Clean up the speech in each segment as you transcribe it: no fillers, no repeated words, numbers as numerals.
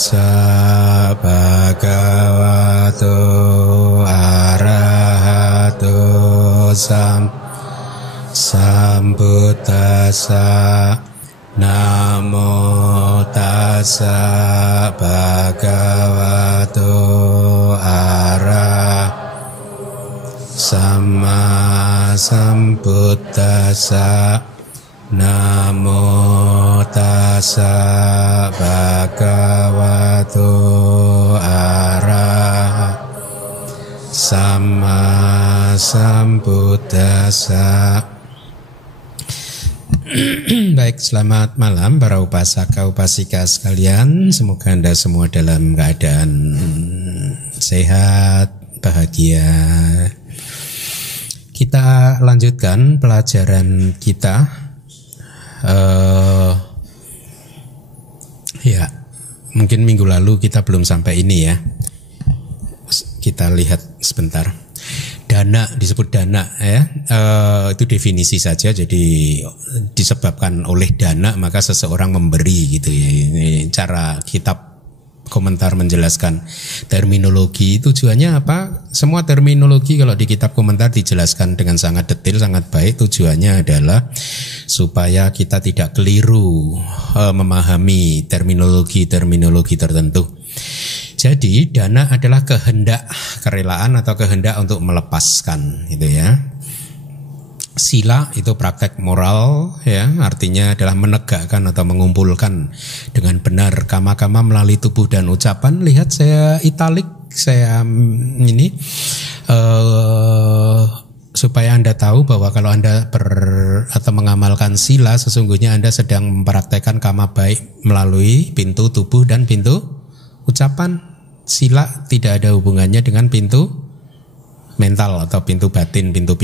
tassa bhagavato arahato sambuddhassa. Namo tassa bhagavato Sama sambuddhassa. Namo tassa bhagavato Sama sambuddhassa. Baik, selamat malam para upasaka upasika sekalian. Semoga Anda semua dalam keadaan sehat, bahagia. Kita lanjutkan pelajaran kita. Ya, mungkin minggu lalu kita belum sampai ini ya. Kita lihat sebentar. Dana, disebut dana ya, itu definisi saja. Jadi disebabkan oleh dana maka seseorang memberi gitu ya. Ini cara kitab komentar menjelaskan terminologi. Tujuannya apa? Semua terminologi kalau di kitab komentar dijelaskan dengan sangat detail, sangat baik. Tujuannya adalah supaya kita tidak keliru memahami terminologi tertentu. Jadi dana adalah kehendak, kerelaan atau kehendak untuk melepaskan gitu ya. Sila itu praktek moral ya, artinya adalah menegakkan atau mengumpulkan dengan benar kama-kama melalui tubuh dan ucapan. Lihat saya italik, saya ini supaya Anda tahu bahwa kalau Anda atau mengamalkan sila, sesungguhnya Anda sedang mempraktekkan kama baik melalui pintu tubuh dan pintu ucapan. Sila tidak ada hubungannya dengan pintu mental atau pintu batin, pintu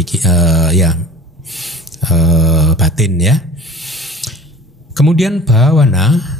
batin ya. Kemudian bhawana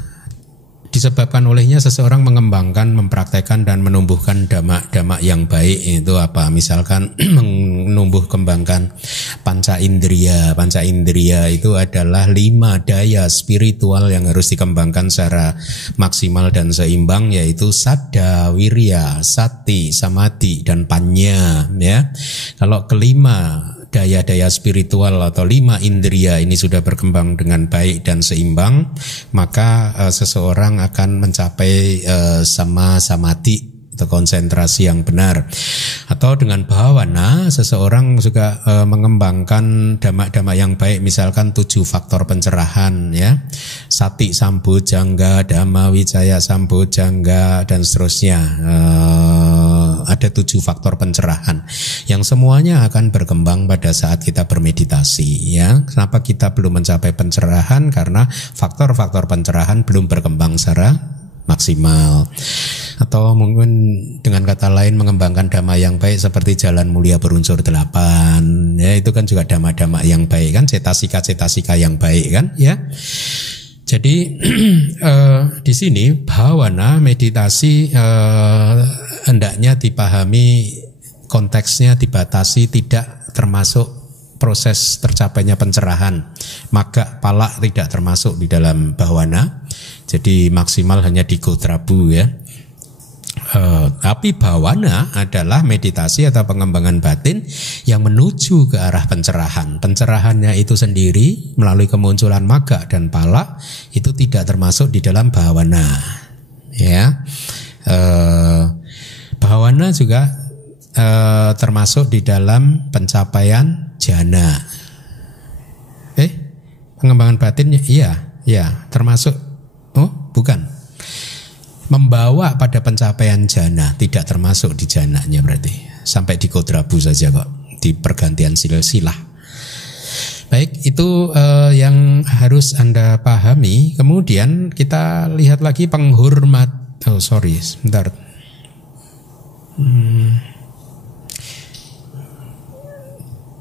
disebabkan olehnya seseorang mengembangkan, mempraktekkan dan menumbuhkan dhamma yang baik. Itu apa? Misalkan menumbuh kembangkan panca indriya. Panca indriya itu adalah 5 daya spiritual yang harus dikembangkan secara maksimal dan seimbang, yaitu saddha, wirya, sati, samadhi dan panya ya. Kalau kelima daya-daya spiritual atau 5 indriya ini sudah berkembang dengan baik dan seimbang, maka seseorang akan mencapai sama samadhi atau konsentrasi yang benar. Atau dengan bhawana seseorang juga mengembangkan dhamma-dhamma yang baik, misalkan 7 faktor pencerahan ya, sati sambojjhanga, dhamma wijaya sambojjhanga dan seterusnya. Ada 7 faktor pencerahan yang semuanya akan berkembang pada saat kita bermeditasi ya. Kenapa kita belum mencapai pencerahan? Karena faktor-faktor pencerahan belum berkembang secara maksimal. Atau mungkin dengan kata lain mengembangkan dhamma yang baik seperti jalan mulia berunsur 8 ya, itu kan juga dhamma-dhamma yang baik kan, cetasika-cetasika yang baik kan ya. Jadi di sini bhawana meditasi hendaknya dipahami konteksnya, dibatasi, tidak termasuk proses tercapainya pencerahan. Magga pala tidak termasuk di dalam bhawana. Jadi maksimal hanya di Gotrabu ya. Tapi bhawana adalah meditasi atau pengembangan batin yang menuju ke arah pencerahan. Pencerahannya itu sendiri melalui kemunculan magga dan pala itu tidak termasuk di dalam bhawana ya. Bhawana juga termasuk di dalam pencapaian jhana. Pengembangan batinnya iya termasuk. Oh bukan, membawa pada pencapaian jhana tidak termasuk di jhananya, berarti sampai di Gotrabu saja kok, di pergantian silsilah. Baik, itu yang harus Anda pahami. Kemudian kita lihat lagi penghormat. Oh sorry, sebentar.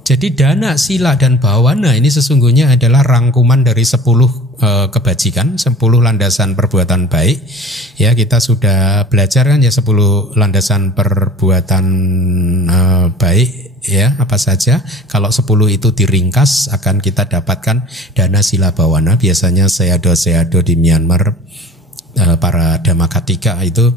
Jadi dana, sila dan bhawana ini sesungguhnya adalah rangkuman dari 10 kebajikan, 10 landasan perbuatan baik. Ya, kita sudah belajar kan ya 10 landasan perbuatan baik ya, apa saja. Kalau 10 itu diringkas akan kita dapatkan dana, sila, bhawana. Biasanya seado di Myanmar para Dhammakattika itu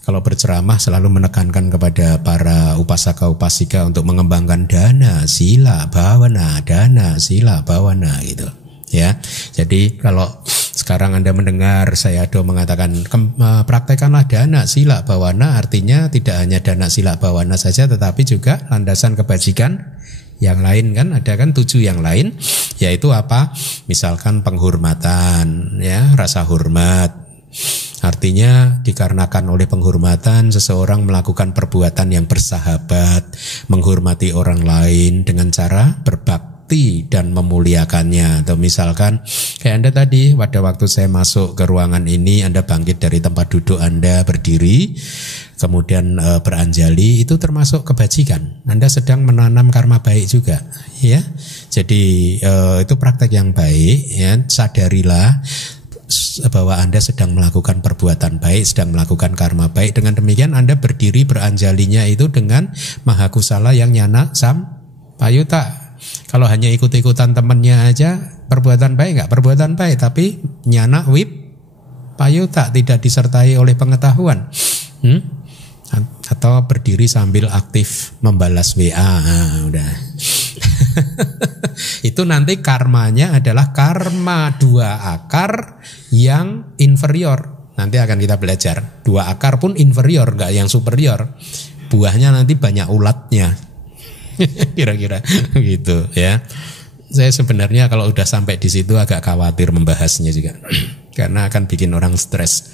kalau berceramah selalu menekankan kepada para upasaka-upasika untuk mengembangkan dana, sila, bhavana, dana, sila, bhavana gitu. Ya, jadi kalau sekarang Anda mendengar saya do mengatakan praktekkanlah dana, sila, bhavana, artinya tidak hanya dana, sila, bhavana saja, tetapi juga landasan kebajikan yang lain kan, ada kan 7 yang lain, yaitu apa? Misalkan penghormatan, ya, rasa hormat. Artinya dikarenakan oleh penghormatan seseorang melakukan perbuatan yang bersahabat, menghormati orang lain dengan cara berbakti dan memuliakannya. Atau misalkan kayak Anda tadi, pada waktu saya masuk ke ruangan ini, Anda bangkit dari tempat duduk Anda, berdiri, kemudian beranjali, itu termasuk kebajikan. Anda sedang menanam karma baik juga, ya. Jadi itu praktek yang baik, ya. Sadarilah bahwa Anda sedang melakukan perbuatan baik, sedang melakukan karma baik. Dengan demikian Anda berdiri beranjalinya itu dengan mahakusala yang nyana sampayuta. Kalau hanya ikut-ikutan temannya aja, perbuatan baik enggak? Perbuatan baik, tapi nyana wip payuta, tidak disertai oleh pengetahuan. Atau berdiri sambil aktif membalas WA, udah. Itu nanti karmanya adalah karma 2 akar yang inferior. Nanti akan kita belajar 2 akar pun inferior, enggak yang superior. Buahnya nanti banyak ulatnya. Kira-kira gitu ya. Saya sebenarnya kalau udah sampai di situ agak khawatir membahasnya juga. Karena akan bikin orang stres.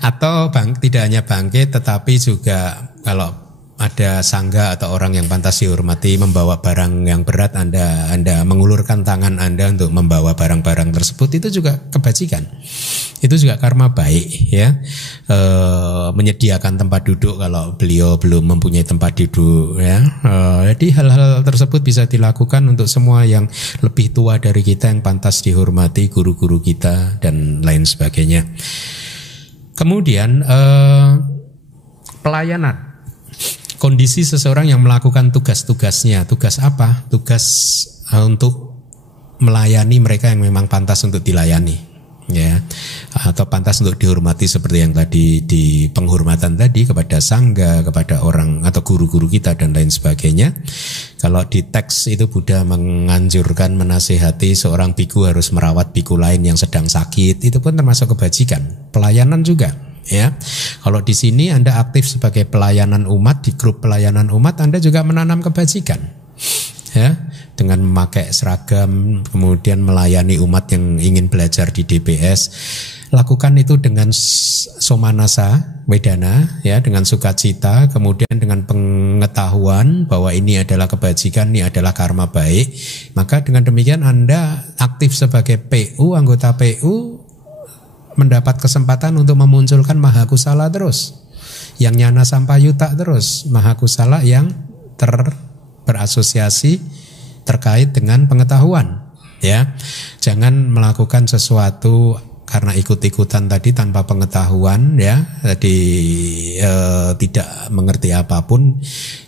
Atau tidak hanya bangkit, tetapi juga kalau ada sangga atau orang yang pantas dihormati membawa barang yang berat, Anda mengulurkan tangan Anda untuk membawa barang-barang tersebut, itu juga kebajikan. Itu juga karma baik, ya. Menyediakan tempat duduk kalau beliau belum mempunyai tempat duduk, ya. Jadi hal-hal tersebut bisa dilakukan untuk semua yang lebih tua dari kita, yang pantas dihormati, guru-guru kita dan lain sebagainya. Kemudian pelayanan. Kondisi seseorang yang melakukan tugas-tugasnya. Tugas apa? Tugas untuk melayani mereka yang memang pantas untuk dilayani, ya, atau pantas untuk dihormati seperti yang tadi di penghormatan tadi kepada sangga, kepada orang atau guru-guru kita dan lain sebagainya. Kalau di teks itu Buddha menganjurkan, menasihati seorang biku harus merawat biku lain yang sedang sakit, itu pun termasuk kebajikan. Pelayanan juga. Ya, kalau di sini Anda aktif sebagai pelayanan umat, di grup pelayanan umat, Anda juga menanam kebajikan, ya, dengan memakai seragam, kemudian melayani umat yang ingin belajar di DBS. Lakukan itu dengan somanasa wedana, ya, dengan sukacita, kemudian dengan pengetahuan bahwa ini adalah kebajikan, ini adalah karma baik. Maka dengan demikian Anda aktif sebagai PU, anggota PU, mendapat kesempatan untuk memunculkan mahakusala terus, yang nyana sampayuta terus, mahakusala yang berasosiasi terkait dengan pengetahuan, ya. Jangan melakukan sesuatu karena ikut-ikutan tadi tanpa pengetahuan, ya. Jadi tidak mengerti apapun,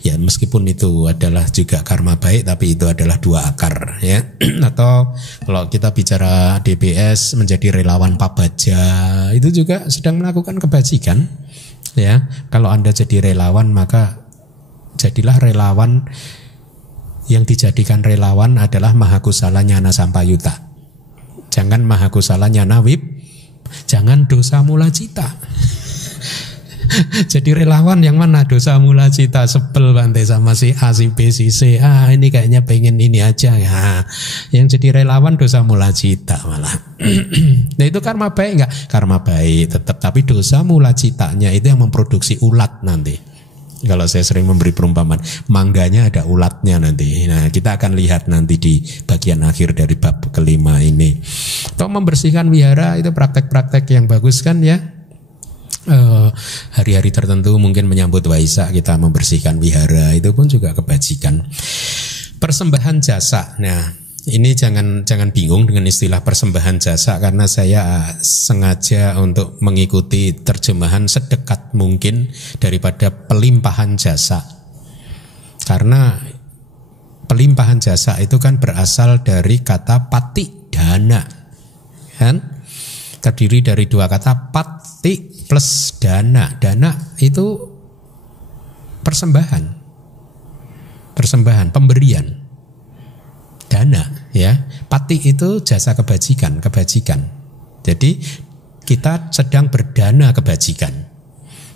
ya, meskipun itu adalah juga karma baik, tapi itu adalah 2 akar, ya. Atau kalau kita bicara DBS, menjadi relawan pabaja, itu juga sedang melakukan kebajikan, ya. Kalau Anda jadi relawan, maka jadilah relawan. Yang dijadikan relawan adalah mahakusala nyana sampayuta. Jangan mahakusala nyana wip, jangan dosa mula cita. Jadi relawan yang mana? Dosa mula cita, sebel bantai sama si A, si B, si C. Ini kayaknya pengen ini aja, ya. Yang jadi relawan dosa mula cita malah. Nah, itu karma baik enggak? Karma baik tetap, tapi dosa mula citanya itu yang memproduksi ulat nanti. Kalau saya sering memberi perumpamaan, mangganya ada ulatnya nanti. Nah, kita akan lihat nanti di bagian akhir dari bab kelima ini. Atau membersihkan wihara, itu praktek-praktek yang bagus kan, ya. Hari-hari tertentu mungkin menyambut Waisak kita membersihkan wihara, itu pun juga kebajikan. Persembahan jasa. Nah, ini jangan bingung dengan istilah persembahan jasa, karena saya sengaja untuk mengikuti terjemahan sedekat mungkin daripada pelimpahan jasa. Karena pelimpahan jasa itu kan berasal dari kata pati dana. kan? Terdiri dari dua kata, pati plus dana. Dana itu persembahan, pemberian. Dana, ya. Pati itu jasa kebajikan. Jadi kita sedang berdana kebajikan.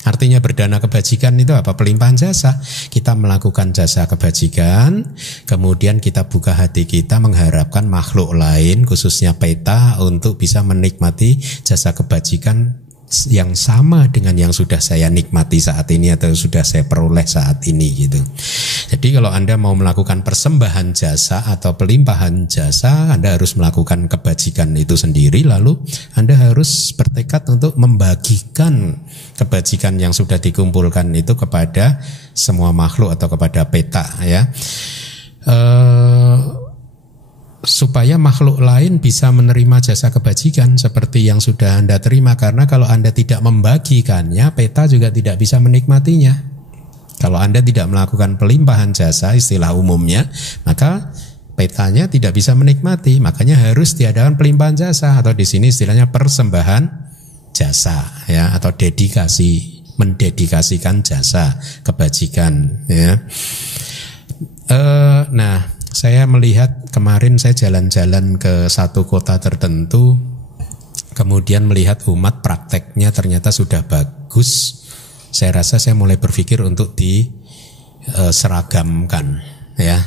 Artinya berdana kebajikan itu apa? Pelimpahan jasa. Kita melakukan jasa kebajikan, kemudian kita buka hati kita mengharapkan makhluk lain, khususnya peta, untuk bisa menikmati jasa kebajikan yang sama dengan yang sudah saya nikmati saat ini atau sudah saya peroleh saat ini gitu. Jadi kalau Anda mau melakukan persembahan jasa atau pelimpahan jasa, Anda harus melakukan kebajikan itu sendiri, lalu Anda harus bertekad untuk membagikan kebajikan yang sudah dikumpulkan itu kepada semua makhluk atau kepada peta, ya. Supaya makhluk lain bisa menerima jasa kebajikan seperti yang sudah Anda terima. Karena kalau Anda tidak membagikannya, peta juga tidak bisa menikmatinya. Kalau Anda tidak melakukan pelimpahan jasa, istilah umumnya, maka petanya tidak bisa menikmati. Makanya harus diadakan pelimpahan jasa, atau di sini istilahnya persembahan jasa, ya, atau dedikasi, mendedikasikan jasa kebajikan, ya. Nah, saya melihat kemarin saya jalan-jalan ke satu kota tertentu, kemudian melihat umat prakteknya ternyata sudah bagus. Saya rasa saya mulai berpikir untuk diseragamkan, ya.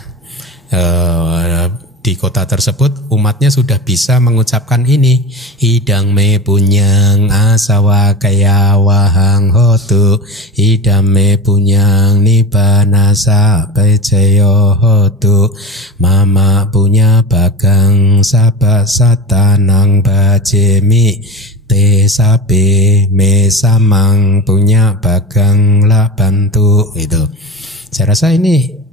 Di kota tersebut umatnya sudah bisa mengucapkan ini, idang me punyang asawa kaya wahang hotu, idang me punyang nibanasa pecayo hotu, mama punya bagang sabak satanang bajemi, te sabe me samang punya bagang la bantu. Itu saya rasa ini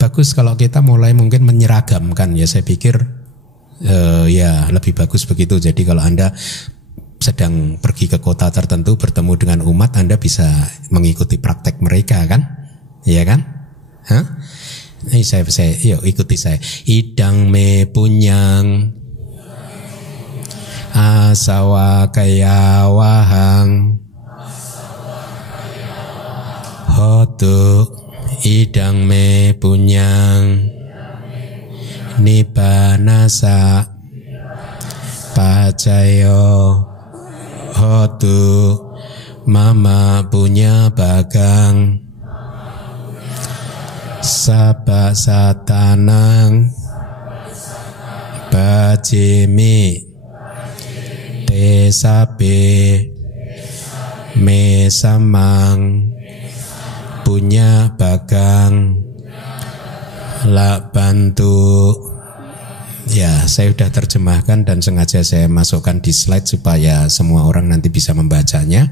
bagus kalau kita mulai mungkin menyeragamkan, ya. Saya pikir ya lebih bagus begitu. Jadi kalau Anda sedang pergi ke kota tertentu bertemu dengan umat, Anda bisa mengikuti praktek mereka, kan? Iya kan? Hah? Ini saya yuk ikuti saya. Idang me punyang asawa kaya wahang hotu, idang me punyang nibanasa pacayo hotu, mama punya bagang sabak satanang bajimi, te sabe me samang punya bagang la bantu. Ya, saya sudah terjemahkan dan sengaja saya masukkan di slide supaya semua orang nanti bisa membacanya.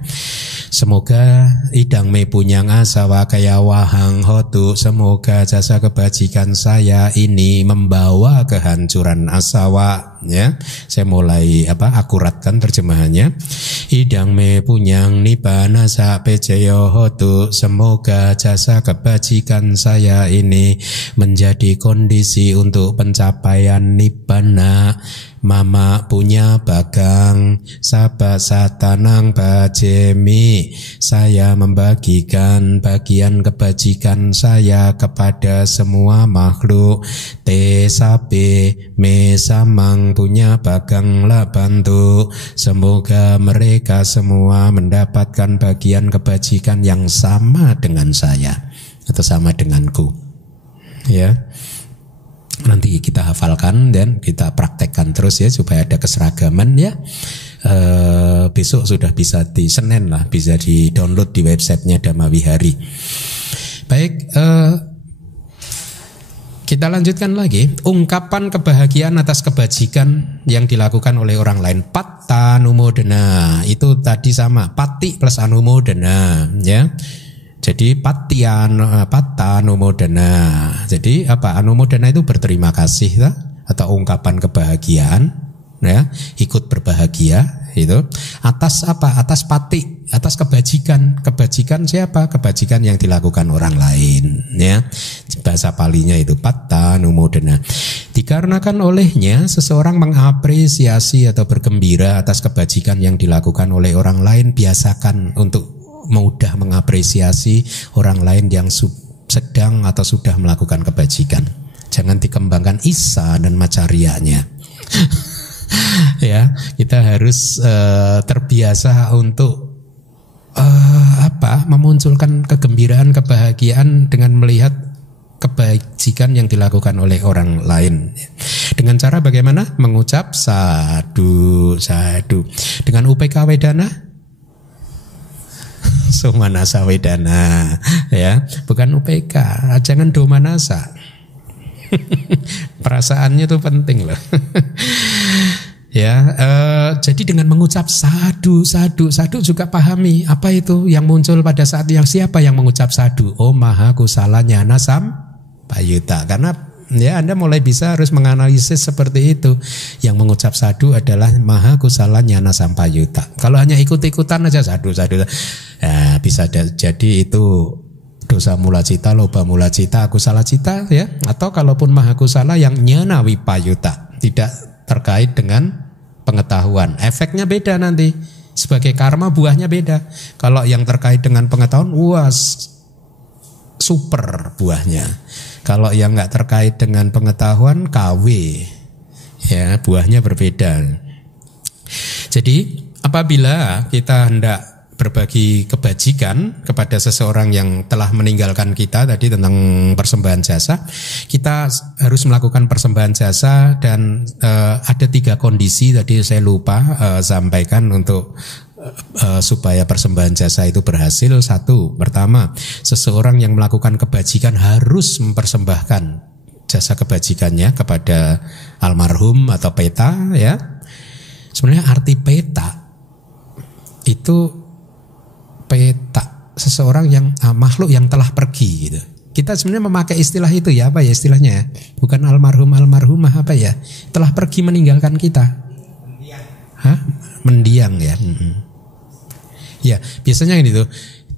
Semoga idang me punyang asawa kaya wahang hotu, semoga jasa kebajikan saya ini membawa kehancuran asawa, ya. Saya mulai akuratkan terjemahannya. Idang me punyang nibana sa pecayo hotu, semoga jasa kebajikan saya ini menjadi kondisi untuk pencapaian nibbana. Mama punya bagang sabak satanang bajemi, saya membagikan bagian kebajikan saya kepada semua makhluk. Te sabe me samang punya bagang la bantu, semoga mereka semua mendapatkan bagian kebajikan yang sama dengan saya atau sama denganku, ya. Nanti kita hafalkan dan kita praktekkan terus, ya, supaya ada keseragaman, ya. Besok sudah bisa di Senin lah, bisa di download di websitenya Dhamma Wihari. Baik, kita lanjutkan lagi. Ungkapan kebahagiaan atas kebajikan yang dilakukan oleh orang lain, patta numodana, itu tadi sama, pati plus anumodana, ya. Jadi patta numodana. Jadi apa? Anumodana itu berterima kasih, atau ungkapan kebahagiaan, ya, ikut berbahagia, Itu atas apa? Atas pati, atas kebajikan. Kebajikan siapa? Kebajikan yang dilakukan orang lain, ya. Bahasa Palinya itu patta numodena. Dikarenakan olehnya seseorang mengapresiasi atau bergembira atas kebajikan yang dilakukan oleh orang lain, biasakan untuk mudah mengapresiasi orang lain yang sedang atau sudah melakukan kebajikan. Jangan dikembangkan isa dan macarianya. Ya, kita harus terbiasa untuk memunculkan kegembiraan, kebahagiaan dengan melihat kebajikan yang dilakukan oleh orang lain. Dengan cara bagaimana? Mengucap sadu, sadu. Dengan UPK Wedana, Somanasa Wedana, ya, bukan UPK. Jangan Domanasa. Perasaannya itu penting loh. Ya, jadi dengan mengucap sadu, sadu, sadu juga pahami apa itu yang muncul pada saat yang siapa yang mengucap sadu. Oh Maha Kusala Nyana Sampayuta. Karena ya Anda mulai bisa harus menganalisis seperti itu. Yang mengucap sadu adalah Maha Kusala Nyana Sampayuta. Kalau hanya ikut-ikutan aja sadu, sadu, ya, bisa jadi itu dosa mula cita, loba mula cita, akusala cita, ya. Atau kalaupun Maha Kusala yang nyana wipayuta, tidak terkait dengan pengetahuan. Efeknya beda nanti. Sebagai karma buahnya beda. Kalau yang terkait dengan pengetahuan, wah super buahnya. Kalau yang nggak terkait dengan pengetahuan, KW, ya, buahnya berbeda. Jadi apabila kita hendak berbagi kebajikan kepada seseorang yang telah meninggalkan kita, tadi tentang persembahan jasa, kita harus melakukan persembahan jasa dan ada 3 kondisi tadi saya lupa sampaikan untuk supaya persembahan jasa itu berhasil. 1, pertama, seseorang yang melakukan kebajikan harus mempersembahkan jasa kebajikannya kepada almarhum atau peta, ya. Sebenarnya arti peta itu peta seseorang yang makhluk yang telah pergi gitu. Kita sebenarnya memakai istilah itu ya, apa ya istilahnya ya? Bukan almarhum almarhumah, apa ya? Telah pergi meninggalkan kita. Hah? Mendiang ya. Ya, biasanya gitu.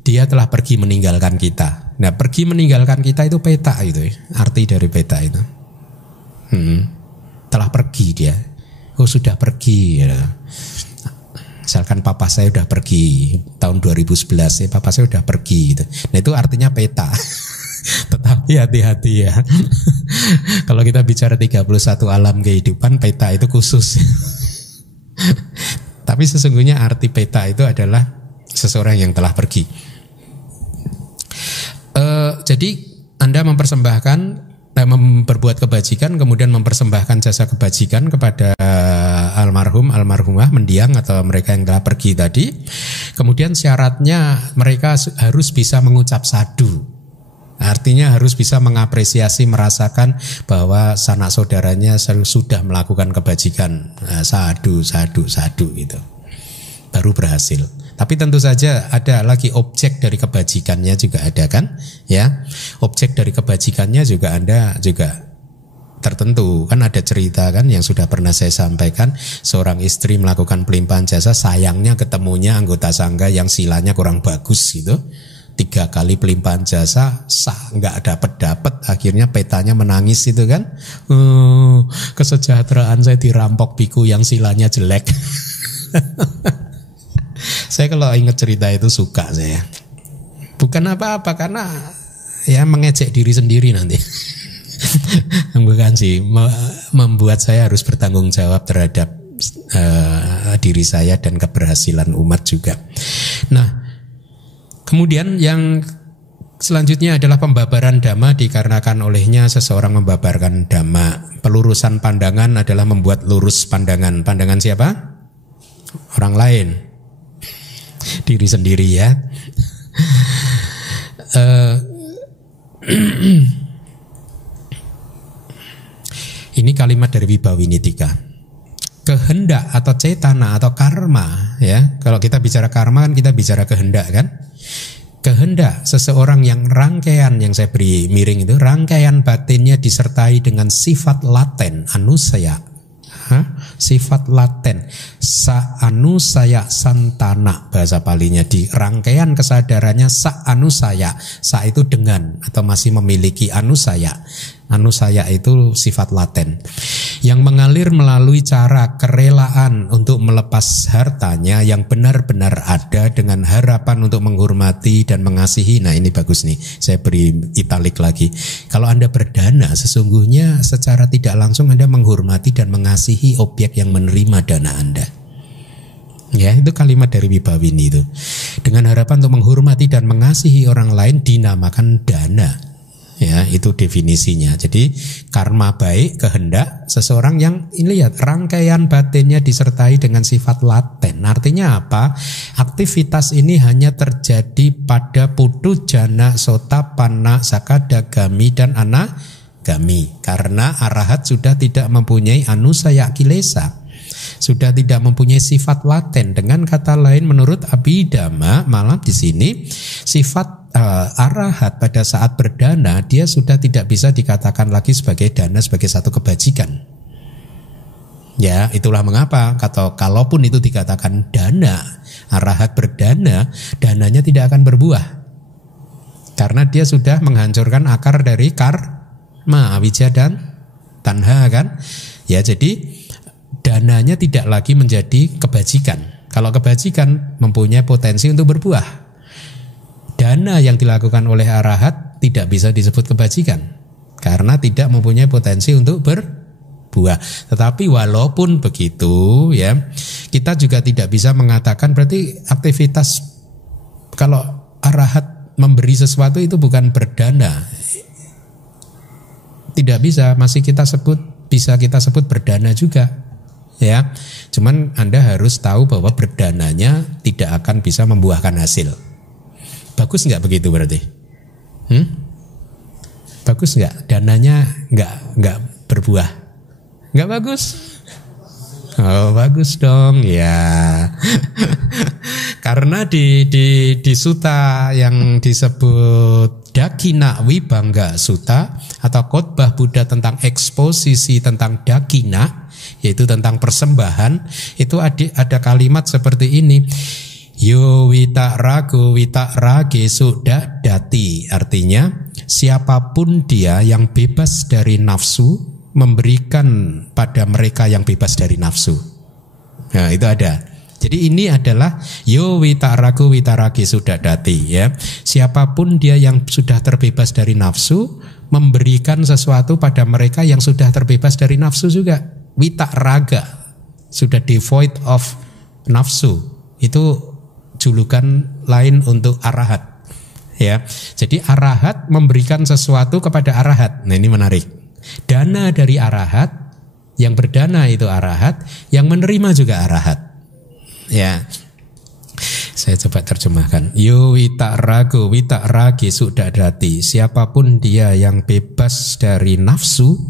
Dia telah pergi meninggalkan kita. Nah, pergi meninggalkan kita itu peta itu ya. Arti dari peta itu. Telah pergi dia. Oh, sudah pergi ya. Misalkan papa saya udah pergi tahun 2011 ya, papa saya udah pergi gitu. Nah itu artinya peta. Tetapi hati-hati ya. Kalau kita bicara 31 alam kehidupan, peta itu khusus. Tapi sesungguhnya arti peta itu adalah seseorang yang telah pergi. Jadi Anda mempersembahkan, berbuat kebajikan, kemudian mempersembahkan jasa kebajikan kepada almarhum, almarhumah, mendiang atau mereka yang telah pergi tadi. Kemudian syaratnya mereka harus bisa mengucap sadu. Artinya harus bisa mengapresiasi, merasakan bahwa sanak saudaranya sudah melakukan kebajikan. Sadu, sadu, sadu gitu. Baru berhasil. Tapi tentu saja ada lagi objek dari kebajikannya juga ada kan, ya. Objek dari kebajikannya juga Anda juga tertentu kan, ada cerita kan yang sudah pernah saya sampaikan, seorang istri melakukan pelimpahan jasa, sayangnya ketemunya anggota sangga yang silanya kurang bagus gitu. 3 kali pelimpahan jasa nggak dapat, akhirnya petanya menangis itu kan. Kesejahteraan saya dirampok biku yang silanya jelek. Saya kalau ingat cerita itu suka saya. Bukan apa-apa, karena ya mengejek diri sendiri nanti. Bukan sih, membuat saya harus bertanggung jawab terhadap diri saya dan keberhasilan umat juga. Nah, kemudian yang selanjutnya adalah pembabaran dhamma. Dikarenakan olehnya seseorang membabarkan dhamma. Pelurusan pandangan adalah membuat lurus pandangan. Pandangan siapa? Orang lain. Diri sendiri ya. Ini kalimat dari Wibawinitika. Kehendak atau cetana atau karma ya. Kalau kita bicara karma kan kita bicara kehendak kan. Kehendak seseorang yang rangkaian yang saya beri miring itu, rangkaian batinnya disertai dengan sifat laten anusaya. sifat laten. Sa-anusaya santana bahasa Palinya, di rangkaian kesadarannya sa-anusaya. Sa itu dengan atau masih memiliki anusaya. Anusaya itu sifat laten yang mengalir melalui cara kerelaan untuk melepas hartanya yang benar-benar ada dengan harapan untuk menghormati dan mengasihi. Nah ini bagus nih, saya beri italik lagi. Kalau Anda berdana, sesungguhnya secara tidak langsung Anda menghormati dan mengasihi objek yang menerima dana Anda. Ya, itu kalimat dari Wibawini itu. Dengan harapan untuk menghormati dan mengasihi orang lain dinamakan dana. Ya, itu definisinya. Jadi karma baik, kehendak seseorang yang ini lihat rangkaian batinnya disertai dengan sifat laten. Artinya apa? Aktivitas ini hanya terjadi pada putu jana sota panna sakadagami dan anagami. Karena arahat sudah tidak mempunyai anusaya kilesa, sudah tidak mempunyai sifat laten. Dengan kata lain, menurut Abhidhamma, malah di sini sifat arahat pada saat berdana dia sudah tidak bisa dikatakan lagi sebagai dana, sebagai satu kebajikan. Ya, itulah mengapa kalaupun itu dikatakan dana, arahat berdana, dananya tidak akan berbuah. Karena dia sudah menghancurkan akar dari karma, avijja dan tanha kan. Ya, jadi dananya tidak lagi menjadi kebajikan. Kalau kebajikan mempunyai potensi untuk berbuah. Dana yang dilakukan oleh arahat tidak bisa disebut kebajikan karena tidak mempunyai potensi untuk berbuah. Tetapi walaupun begitu ya, kita juga tidak bisa mengatakan berarti aktivitas kalau arahat memberi sesuatu itu bukan berdana. Tidak bisa, masih bisa kita sebut berdana juga. Ya, cuman Anda harus tahu bahwa berdananya tidak akan bisa membuahkan hasil. Bagus nggak begitu berarti? Bagus nggak? Dananya nggak berbuah? Nggak bagus? Oh bagus dong ya. Karena di sutta yang disebut Dakina Wibangga Sutta atau khotbah Buddha tentang eksposisi tentang dakina, yaitu tentang persembahan, itu ada kalimat seperti ini. Yo wita rago wita rage sudah dati. Artinya siapapun dia yang bebas dari nafsu memberikan pada mereka yang bebas dari nafsu. Nah itu ada. Jadi ini adalah yo wita rago wita rage sudah dati ya. Siapapun dia yang sudah terbebas dari nafsu memberikan sesuatu pada mereka yang sudah terbebas dari nafsu juga. Wita raga, sudah devoid of nafsu. Itu julukan lain untuk arahat. Ya. Jadi arahat memberikan sesuatu kepada arahat. Nah, ini menarik. Dana dari arahat, yang berdana itu arahat, yang menerima juga arahat. Ya. Saya coba terjemahkan. Yo wita rago wita ragi sudadati. Siapapun dia yang bebas dari nafsu,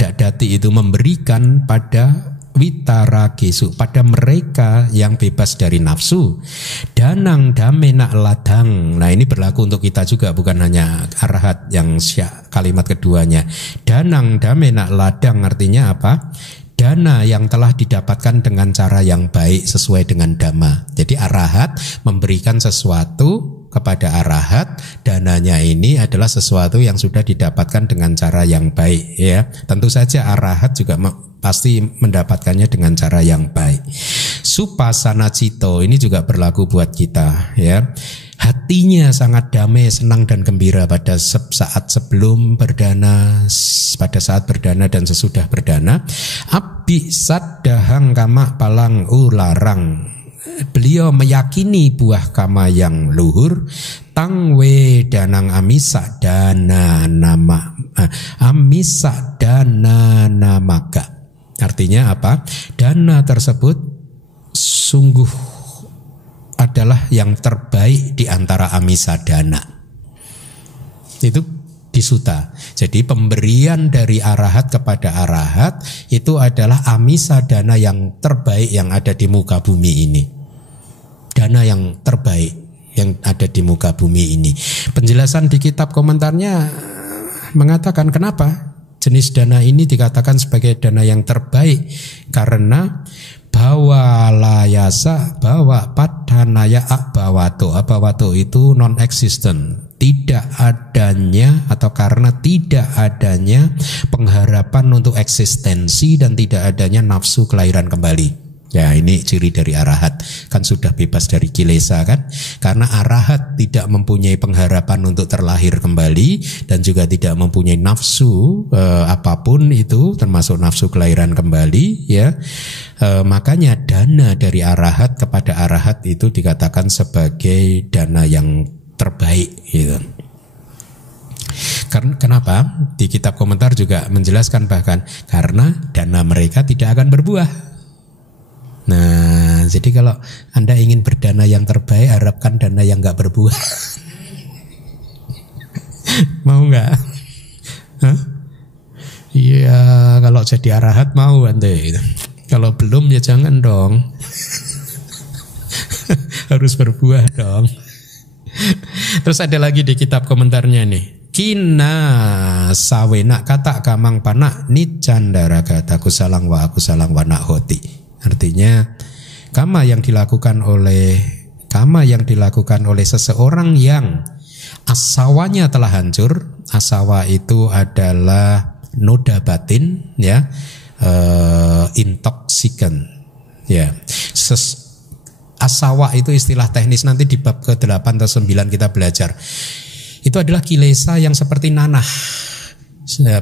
dadati itu memberikan pada witaragesu, pada mereka yang bebas dari nafsu. Danang damena ladang. Nah ini berlaku untuk kita juga, bukan hanya arahat yang kalimat keduanya. Danang damena ladang artinya apa? Dana yang telah didapatkan dengan cara yang baik sesuai dengan dhamma. Jadi arahat memberikan sesuatu kepada arahat, dananya ini adalah sesuatu yang sudah didapatkan dengan cara yang baik ya. Tentu saja arahat juga pasti mendapatkannya dengan cara yang baik. Supasana cito ini juga berlaku buat kita ya. Hatinya sangat damai, senang dan gembira pada saat sebelum berdana, pada saat berdana dan sesudah berdana. Abdi saddahang kama palang ularang. Beliau meyakini buah kama yang luhur. Tangwe danang amisa dana nama amisa dana namaga. Artinya apa? Dana tersebut sungguh adalah yang terbaik di antara amisa dana. Itu di sutta. Jadi pemberian dari arahat kepada arahat itu adalah amisa dana yang terbaik yang ada di muka bumi ini. Dana yang terbaik yang ada di muka bumi ini. Penjelasan di kitab komentarnya mengatakan kenapa? jenis dana ini dikatakan sebagai dana yang terbaik karena bawa layasa, bawa padanaya abawato itu non-existent, tidak adanya atau karena tidak adanya pengharapan untuk eksistensi dan tidak adanya nafsu kelahiran kembali. Ya, ini ciri dari arahat, kan sudah bebas dari kilesa kan, karena arahat tidak mempunyai pengharapan untuk terlahir kembali dan juga tidak mempunyai nafsu apapun itu termasuk nafsu kelahiran kembali ya. Makanya dana dari arahat kepada arahat itu dikatakan sebagai dana yang terbaik gitu. Kenapa? Di kitab komentar juga menjelaskan bahkan karena dana mereka tidak akan berbuah. Nah, jadi kalau Anda ingin berdana yang terbaik, harapkan dana yang nggak berbuah. Mau nggak? Iya, kalau jadi arahat mau Anda. Kalau belum ya jangan dong. Harus berbuah dong. Terus ada lagi di kitab komentarnya nih. Kina sawena kata kamang panak nicandara kata kusalang wa akusalang wa nakhoti. Artinya kama yang dilakukan oleh seseorang yang asawanya telah hancur. Asawa itu adalah noda batin ya, intoksikan ya. Asawa itu istilah teknis, nanti di bab ke-8 atau 9 kita belajar. Itu adalah kilesa yang seperti nanah.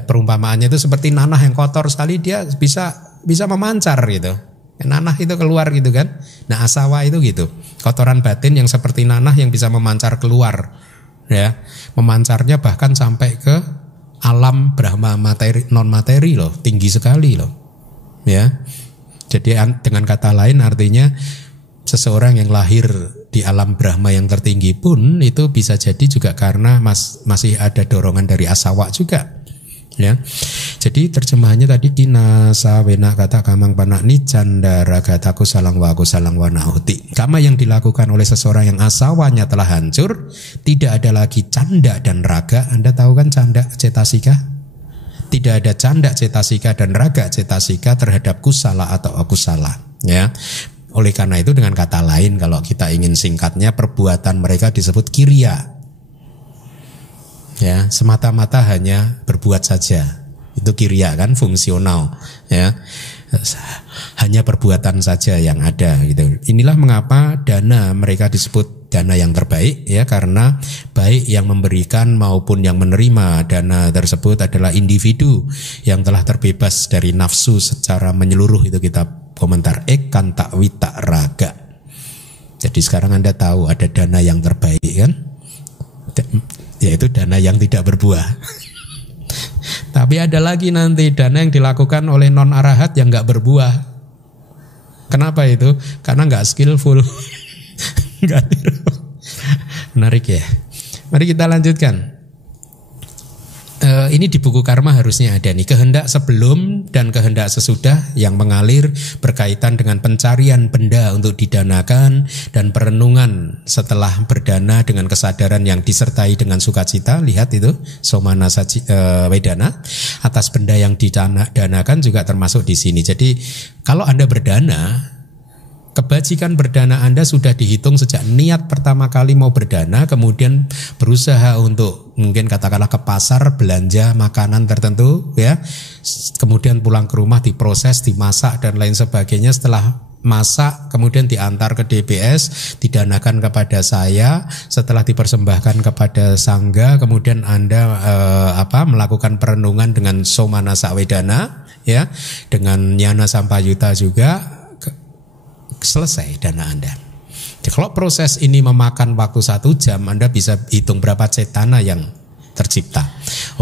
Perumpamaannya itu seperti nanah yang kotor sekali, dia bisa memancar gitu. Nanah itu keluar gitu kan. Nah, asawa itu gitu, kotoran batin yang seperti nanah yang bisa memancar keluar ya. Memancarnya bahkan sampai ke alam Brahma materi, non materi loh, tinggi sekali loh ya. Jadi dengan kata lain artinya seseorang yang lahir di alam Brahma yang tertinggi pun itu bisa jadi juga karena masih ada dorongan dari asawa juga ya. Jadi terjemahannya tadi kina sawena kata kamang panak ni candara kataku salang wa nahuti. Kama yang dilakukan oleh seseorang yang asawanya telah hancur, tidak ada lagi canda dan raga. Anda tahu kan canda cetasika? Tidak ada canda cetasika dan raga cetasika terhadap kusala atau akusala ya. Oleh karena itu dengan kata lain kalau kita ingin singkatnya, perbuatan mereka disebut kirya. Ya, semata-mata hanya berbuat saja. Itu kirya kan, fungsional ya. Hanya perbuatan saja yang ada gitu. Inilah mengapa dana mereka disebut dana yang terbaik ya, karena baik yang memberikan maupun yang menerima dana tersebut adalah individu yang telah terbebas dari nafsu secara menyeluruh. Itu kitab komentar Ekanta Wita Raga. Jadi sekarang Anda tahu ada dana yang terbaik kan, yaitu dana yang tidak berbuah. Tapi ada lagi nanti dana yang dilakukan oleh non arahat yang nggak berbuah. Kenapa itu? Karena nggak skillful. Menarik ya. Mari kita lanjutkan. Ini di buku karma harusnya ada nih, kehendak sebelum dan kehendak sesudah yang mengalir berkaitan dengan pencarian benda untuk didanakan dan perenungan setelah berdana dengan kesadaran yang disertai dengan sukacita. Lihat itu somanasa wedana atas benda yang didanakan juga termasuk di sini. Jadi kalau Anda berdana, kebajikan berdana Anda sudah dihitung sejak niat pertama kali mau berdana, kemudian berusaha untuk mungkin katakanlah ke pasar belanja makanan tertentu ya, kemudian pulang ke rumah diproses, dimasak dan lain sebagainya. Setelah masak kemudian diantar ke DBS, didanakan kepada saya, setelah dipersembahkan kepada sangga, kemudian Anda melakukan perenungan dengan somanasa wedana ya, dengan nyana sampayuta juga. Selesai dana Anda. Jadi kalau proses ini memakan waktu 1 jam, Anda bisa hitung berapa cetana yang tercipta.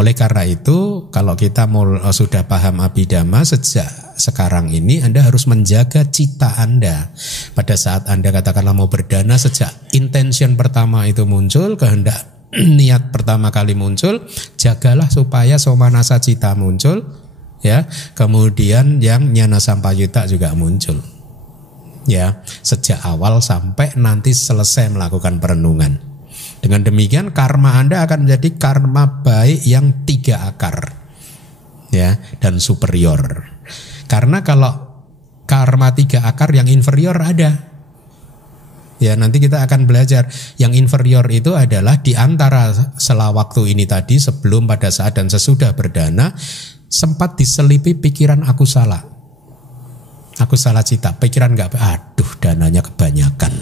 Oleh karena itu, kalau kita sudah paham Abhidhamma sejak sekarang ini, Anda harus menjaga cita Anda. Pada saat Anda katakanlah mau berdana, sejak intention pertama itu muncul, kehendak niat pertama kali muncul, jagalah supaya somanasa cita muncul, ya. Kemudian yang nyana sampayuta juga muncul. Ya, sejak awal sampai nanti selesai melakukan perenungan. Dengan demikian karma Anda akan menjadi karma baik yang 3 akar. ya, dan superior. Karena kalau karma 3 akar yang inferior ada. Ya, nanti kita akan belajar yang inferior itu adalah di antara sela waktu ini tadi, sebelum, pada saat, dan sesudah berdana, sempat diselipi pikiran aku salah cita, pikiran nggak, aduh dananya kebanyakan,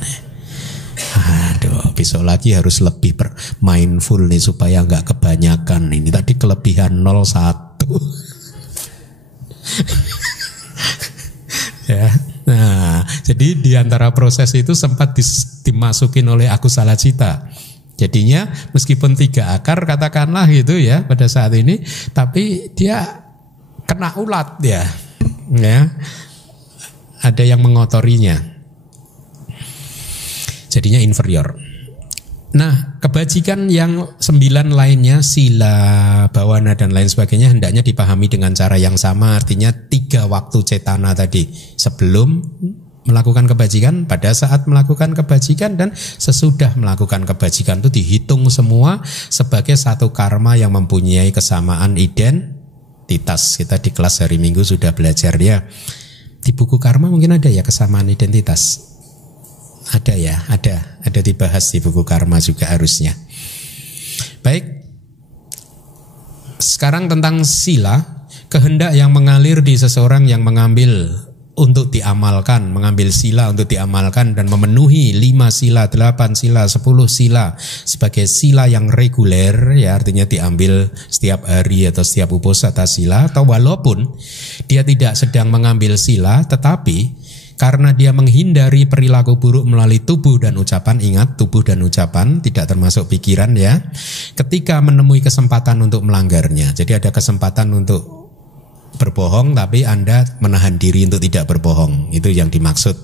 aduh besok lagi harus lebih mindful nih supaya nggak kebanyakan, ini tadi kelebihan 0,1 ya. Nah, jadi di antara proses itu sempat dimasukin oleh aku salah cita. Jadinya meskipun 3 akar katakanlah gitu ya pada saat ini, tapi dia kena ulat ya. Ada yang mengotorinya. Jadinya inferior. Nah, kebajikan yang 9 lainnya, sila, bawana, dan lain sebagainya hendaknya dipahami dengan cara yang sama. Artinya 3 waktu cetana tadi, sebelum melakukan kebajikan, pada saat melakukan kebajikan, dan sesudah melakukan kebajikan, itu dihitung semua sebagai satu karma yang mempunyai kesamaan identitas. Kita di kelas hari Minggu sudah belajar ya. Di buku karma mungkin ada ya kesamaan identitas. Ada ya, ada dibahas di buku karma juga harusnya. Baik, sekarang tentang sila, kehendak yang mengalir di seseorang yang mengambil untuk diamalkan, mengambil sila untuk diamalkan dan memenuhi 5 sila, 8 sila, 10 sila sebagai sila yang reguler, ya artinya diambil setiap hari atau setiap uposatha sila, atau walaupun dia tidak sedang mengambil sila tetapi karena dia menghindari perilaku buruk melalui tubuh dan ucapan, ingat tubuh dan ucapan tidak termasuk pikiran ya, ketika menemui kesempatan untuk melanggarnya. Jadi ada kesempatan untuk berbohong tapi Anda menahan diri untuk tidak berbohong, itu yang dimaksud.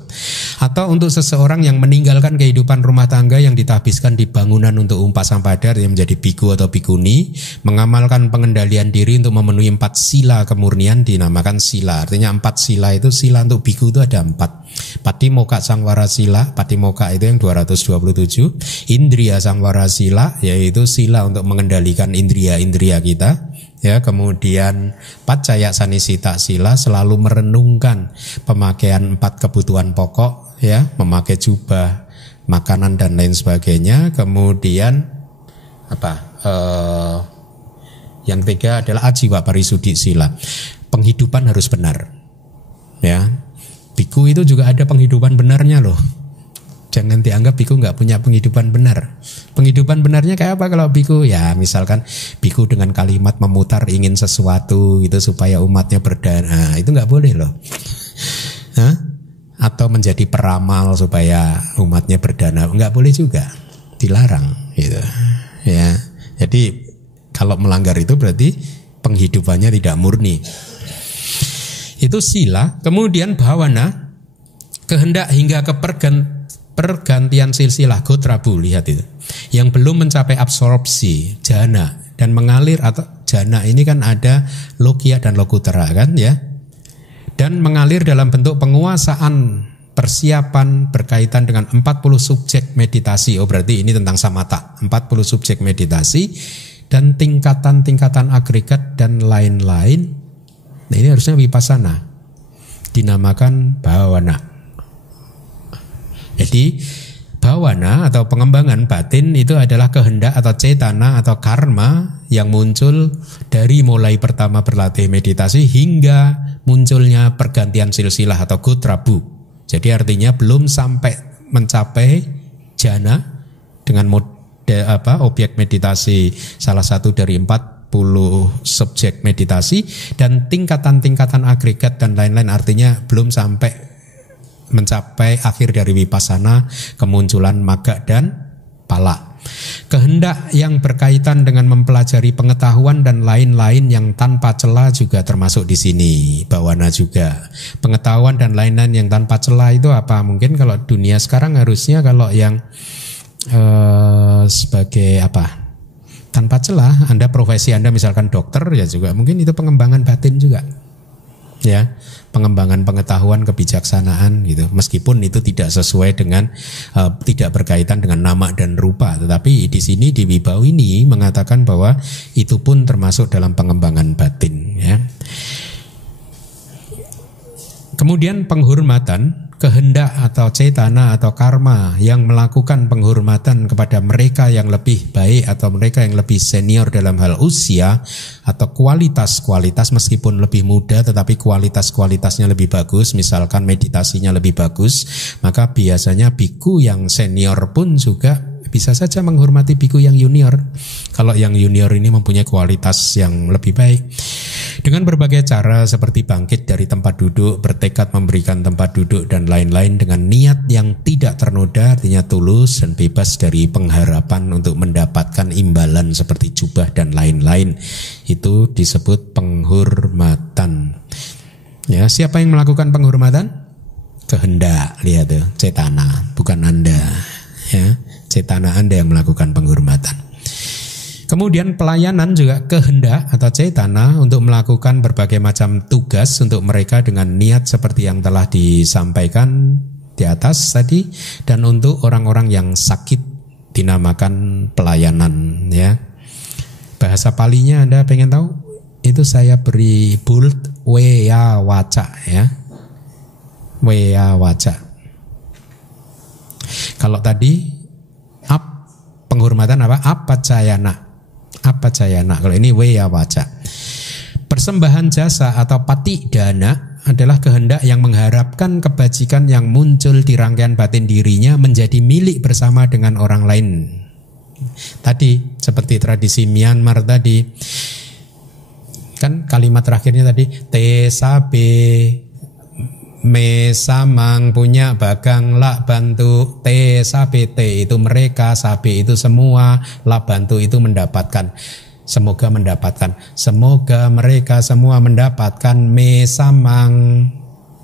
Atau untuk seseorang yang meninggalkan kehidupan rumah tangga yang ditahbiskan di bangunan untuk umpah sampada, yang menjadi biku atau bikuni, mengamalkan pengendalian diri untuk memenuhi 4 sila kemurnian dinamakan sila. Artinya 4 sila itu, sila untuk biku itu ada 4. Patimokkha Sangwara sila, patimokkha itu yang 227. Indriya Sangwara sila, yaitu sila untuk mengendalikan indria-indria kita. Ya, kemudian Paccaya Sanisita sila, selalu merenungkan pemakaian 4 kebutuhan pokok, ya, memakai jubah, makanan dan lain sebagainya. Kemudian yang 3 adalah Ajiwa Parisudhi sila, penghidupan harus benar. Ya, biku itu juga ada penghidupan benarnya loh. Jangan dianggap biku nggak punya penghidupan benar. Penghidupan benarnya kayak apa kalau biku? Ya misalkan biku dengan kalimat memutar ingin sesuatu gitu supaya umatnya berdana, itu nggak boleh loh. Atau menjadi peramal supaya umatnya berdana, nggak boleh juga, dilarang gitu. Ya, jadi kalau melanggar itu berarti penghidupannya tidak murni. Itu sila. Kemudian bawana, kehendak hingga ke pergantian silsilah gotrabu, lihat itu, yang belum mencapai absorpsi jana dan mengalir, atau jana ini kan ada lokia dan lokutera kan ya, dan mengalir dalam bentuk penguasaan persiapan berkaitan dengan 40 subjek meditasi. Oh berarti ini tentang samatha, 40 subjek meditasi dan tingkatan-tingkatan agregat dan lain-lain. Nah ini harusnya vipassana, dinamakan bhawana. Jadi bawana atau pengembangan batin itu adalah kehendak atau cetana atau karma yang muncul dari mulai pertama berlatih meditasi hingga munculnya pergantian silsilah atau gotrabu. Jadi artinya belum sampai mencapai jana dengan objek meditasi salah satu dari 40 subjek meditasi dan tingkatan-tingkatan agregat dan lain-lain, artinya belum sampai mencapai akhir dari vipassana, kemunculan magga dan pala. Kehendak yang berkaitan dengan mempelajari pengetahuan dan lain-lain yang tanpa celah juga termasuk di sini. Bawana juga. Pengetahuan dan lain-lain yang tanpa celah itu apa? Mungkin kalau dunia sekarang harusnya kalau yang sebagai apa? Tanpa celah, Anda profesi Anda misalkan dokter ya juga mungkin itu pengembangan batin juga. Ya, pengembangan pengetahuan, kebijaksanaan gitu. Meskipun itu tidak sesuai dengan tidak berkaitan dengan nama dan rupa, tetapi di sini di Wibawini mengatakan bahwa itu pun termasuk dalam pengembangan batin ya. Kemudian penghormatan, kehendak atau cetana atau karma yang melakukan penghormatan kepada mereka yang lebih baik atau mereka yang lebih senior dalam hal usia atau kualitas-kualitas, meskipun lebih muda tetapi kualitas-kualitasnya lebih bagus, misalkan meditasinya lebih bagus, maka biasanya biku yang senior pun juga bisa saja menghormati biku yang junior kalau yang junior ini mempunyai kualitas yang lebih baik. Dengan berbagai cara seperti bangkit dari tempat duduk, bertekad memberikan tempat duduk dan lain-lain dengan niat yang tidak ternoda, artinya tulus dan bebas dari pengharapan untuk mendapatkan imbalan seperti jubah dan lain-lain. Itu disebut penghormatan. Ya, siapa yang melakukan penghormatan? Kehendak, lihat tuh, cetana, bukan Anda. Ya, cetana Anda yang melakukan penghormatan. Kemudian pelayanan juga kehendak atau cetana untuk melakukan berbagai macam tugas untuk mereka dengan niat seperti yang telah disampaikan di atas tadi, dan untuk orang-orang yang sakit dinamakan pelayanan, ya. Bahasa Palinya Anda pengen tahu? Itu saya beri bold, weya waca, ya. Weya waca. Kalau tadi penghormatan apa? Apacayana. Kalau ini weya waca. Persembahan jasa atau pati dana adalah kehendak yang mengharapkan kebajikan yang muncul di rangkaian batin dirinya menjadi milik bersama dengan orang lain. Tadi seperti tradisi Myanmar tadi, kan kalimat terakhirnya tadi te sabe me samang punya bagang la bantu, te sabe te itu mereka, sabe itu semua, la bantu itu mendapatkan, semoga mendapatkan, semoga mereka semua mendapatkan, me samang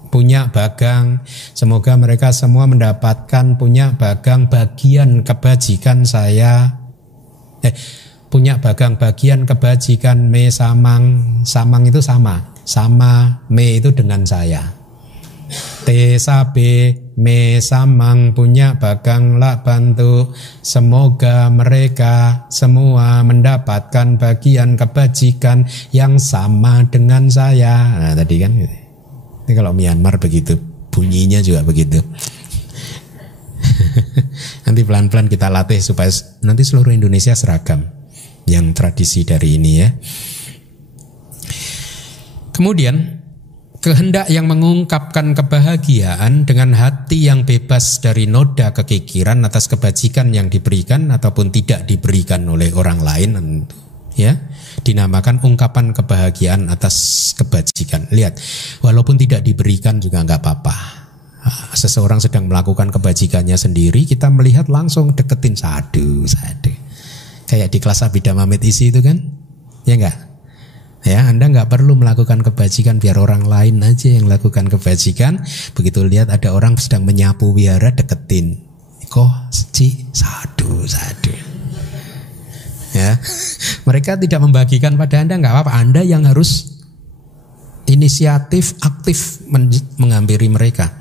punya bagang, semoga mereka semua mendapatkan punya bagang bagian kebajikan saya, punya bagang bagian kebajikan, me samang, samang itu sama, me itu dengan saya. Te sabe me samang punya bagang la bantu, semoga mereka semua mendapatkan bagian kebajikan yang sama dengan saya. Nah tadi kan, ini kalau Myanmar begitu, bunyinya juga begitu. Nanti pelan-pelan kita latih supaya nanti seluruh Indonesia seragam yang tradisi dari ini, ya. Kemudian kehendak yang mengungkapkan kebahagiaan dengan hati yang bebas dari noda kekikiran atas kebajikan yang diberikan ataupun tidak diberikan oleh orang lain, ya, dinamakan ungkapan kebahagiaan atas kebajikan. Lihat, walaupun tidak diberikan juga nggak apa-apa. Seseorang sedang melakukan kebajikannya sendiri, kita melihat langsung deketin, sadu. Kayak di kelas Abhidhamma Medisi itu kan, ya enggak? Ya, Anda nggak perlu melakukan kebajikan, biar orang lain aja yang lakukan kebajikan. Begitu lihat ada orang sedang menyapu wihara, deketin, kok sadu. Ya, mereka tidak membagikan pada Anda, nggak apa-apa. Anda yang harus inisiatif, aktif menghampiri mereka.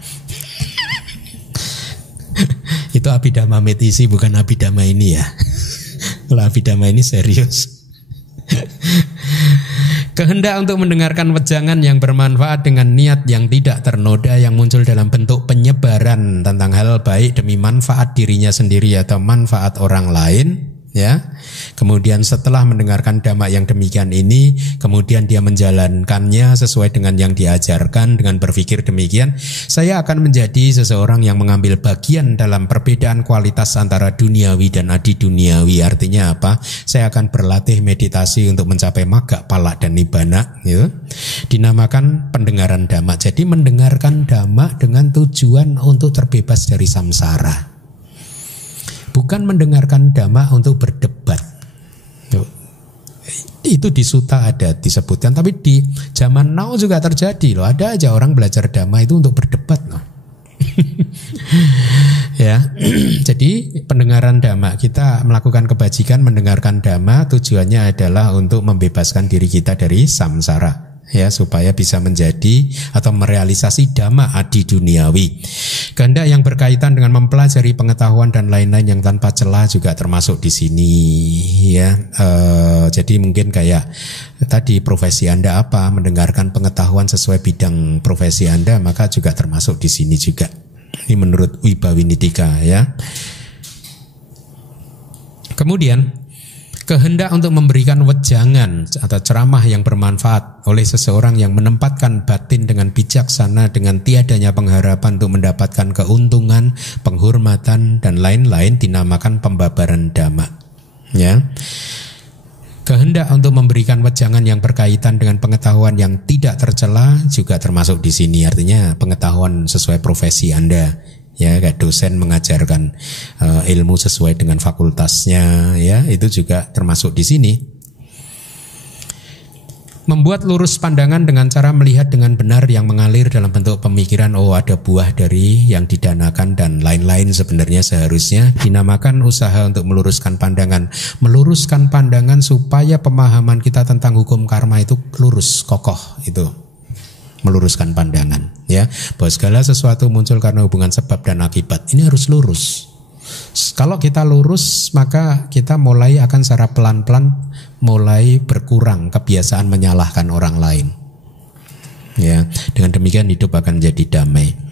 Itu Abhidhamma Medisi, bukan Abhidhamma ini, ya. Kalau Abhidhamma ini serius. Kehendak untuk mendengarkan wejangan yang bermanfaat dengan niat yang tidak ternoda yang muncul dalam bentuk penyebaran tentang hal baik demi manfaat dirinya sendiri atau manfaat orang lain, ya. Kemudian setelah mendengarkan dhamma yang demikian ini, kemudian dia menjalankannya sesuai dengan yang diajarkan dengan berpikir demikian, saya akan menjadi seseorang yang mengambil bagian dalam perbedaan kualitas antara duniawi dan adi duniawi. Artinya apa? Saya akan berlatih meditasi untuk mencapai magga, pala dan nibbana, gitu. Dinamakan pendengaran dhamma. Jadi mendengarkan dhamma dengan tujuan untuk terbebas dari samsara. Bukan mendengarkan dhamma untuk berdebat. Itu di sutta ada disebutkan, tapi di zaman now juga terjadi loh. Ada aja orang belajar dhamma itu untuk berdebat loh. Ya, jadi pendengaran dhamma, kita melakukan kebajikan mendengarkan dhamma, tujuannya adalah untuk membebaskan diri kita dari samsara. ya, supaya bisa menjadi atau merealisasi dhamma adi duniawi. Kehendak yang berkaitan dengan mempelajari pengetahuan dan lain-lain yang tanpa celah juga termasuk di sini, ya. Jadi mungkin kayak tadi, profesi Anda apa, mendengarkan pengetahuan sesuai bidang profesi Anda, maka juga termasuk di sini juga. Ini menurut Wibawinidika, ya. Kemudian kehendak untuk memberikan wejangan atau ceramah yang bermanfaat oleh seseorang yang menempatkan batin dengan bijaksana dengan tiadanya pengharapan untuk mendapatkan keuntungan, penghormatan dan lain-lain dinamakan pembabaran dhamma. Ya. Kehendak untuk memberikan wejangan yang berkaitan dengan pengetahuan yang tidak tercela juga termasuk di sini. Artinya pengetahuan sesuai profesi Anda. Ya, kayak dosen mengajarkan ilmu sesuai dengan fakultasnya, ya, itu juga termasuk di sini. Membuat lurus pandangan dengan cara melihat dengan benar yang mengalir dalam bentuk pemikiran, oh ada buah dari yang didanakan dan lain-lain, sebenarnya seharusnya dinamakan usaha untuk meluruskan pandangan. Meluruskan pandangan supaya pemahaman kita tentang hukum karma itu lurus, kokoh, itu meluruskan pandangan, ya, bahwa segala sesuatu muncul karena hubungan sebab dan akibat. Ini harus lurus. Kalau kita lurus, maka kita mulai akan secara pelan-pelan mulai berkurang kebiasaan menyalahkan orang lain. Ya, dengan demikian hidup akan jadi damai.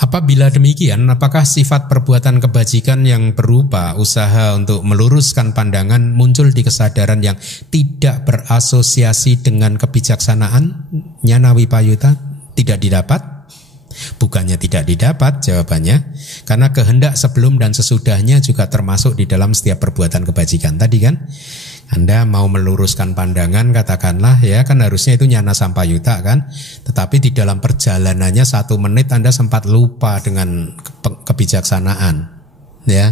Apabila demikian, apakah sifat perbuatan kebajikan yang berupa usaha untuk meluruskan pandangan muncul di kesadaran yang tidak berasosiasi dengan kebijaksanaan, jnana wipayuta, tidak didapat? Bukannya tidak didapat, jawabannya karena kehendak sebelum dan sesudahnya juga termasuk di dalam setiap perbuatan kebajikan. Tadi kan Anda mau meluruskan pandangan, katakanlah, ya kan harusnya itu jnana sampayuta kan, tetapi di dalam perjalanannya 1 menit Anda sempat lupa dengan kebijaksanaan, ya,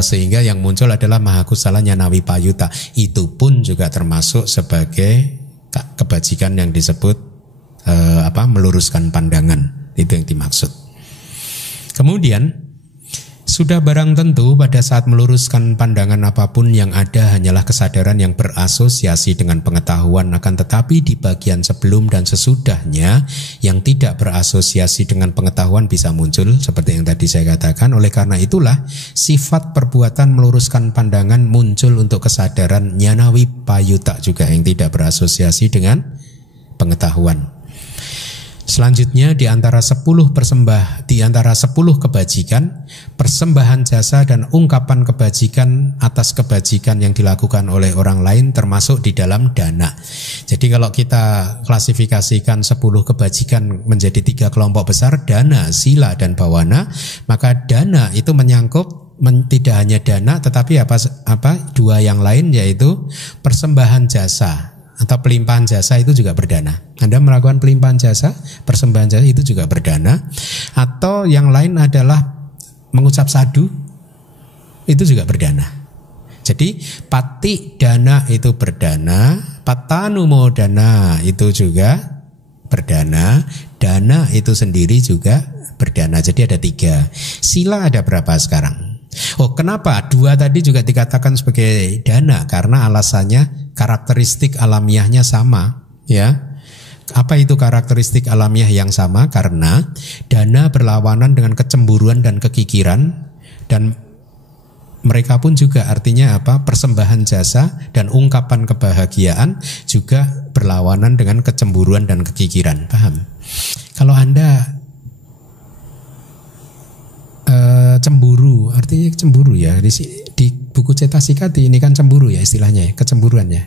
sehingga yang muncul adalah mahakusala jnana wipayuta. Itu pun juga termasuk sebagai kebajikan yang disebut meluruskan pandangan, itu yang dimaksud. Kemudian sudah barang tentu pada saat meluruskan pandangan apapun yang ada hanyalah kesadaran yang berasosiasi dengan pengetahuan, akan tetapi di bagian sebelum dan sesudahnya yang tidak berasosiasi dengan pengetahuan bisa muncul seperti yang tadi saya katakan. Oleh karena itulah sifat perbuatan meluruskan pandangan muncul untuk kesadaran jnana wipayuta juga yang tidak berasosiasi dengan pengetahuan. Selanjutnya di antara 10 kebajikan, persembahan jasa dan ungkapan kebajikan atas kebajikan yang dilakukan oleh orang lain termasuk di dalam dana. Jadi kalau kita klasifikasikan 10 kebajikan menjadi 3 kelompok besar, dana, sila dan bawana, maka dana itu menyangkut tidak hanya dana tetapi dua yang lain, yaitu persembahan jasa atau pelimpahan jasa itu juga berdana. Anda melakukan pelimpahan jasa, persembahan jasa itu juga berdana. Atau yang lain adalah mengucap sadu, itu juga berdana. Jadi pati dana itu berdana, patanumodana itu juga berdana, dana itu sendiri juga berdana. Jadi ada 3. Sila ada berapa sekarang? Oh, kenapa 2 tadi juga dikatakan sebagai dana? Karena alasannya karakteristik alamiahnya sama, ya. Apa itu karakteristik alamiah yang sama? Karena dana berlawanan dengan kecemburuan dan kekikiran, dan mereka pun juga artinya persembahan jasa dan ungkapan kebahagiaan juga berlawanan dengan kecemburuan dan kekikiran. Paham? Kalau Anda cemburu, artinya cemburu ya, di buku Cetasika ini kan cemburu ya istilahnya, kecemburuan ya.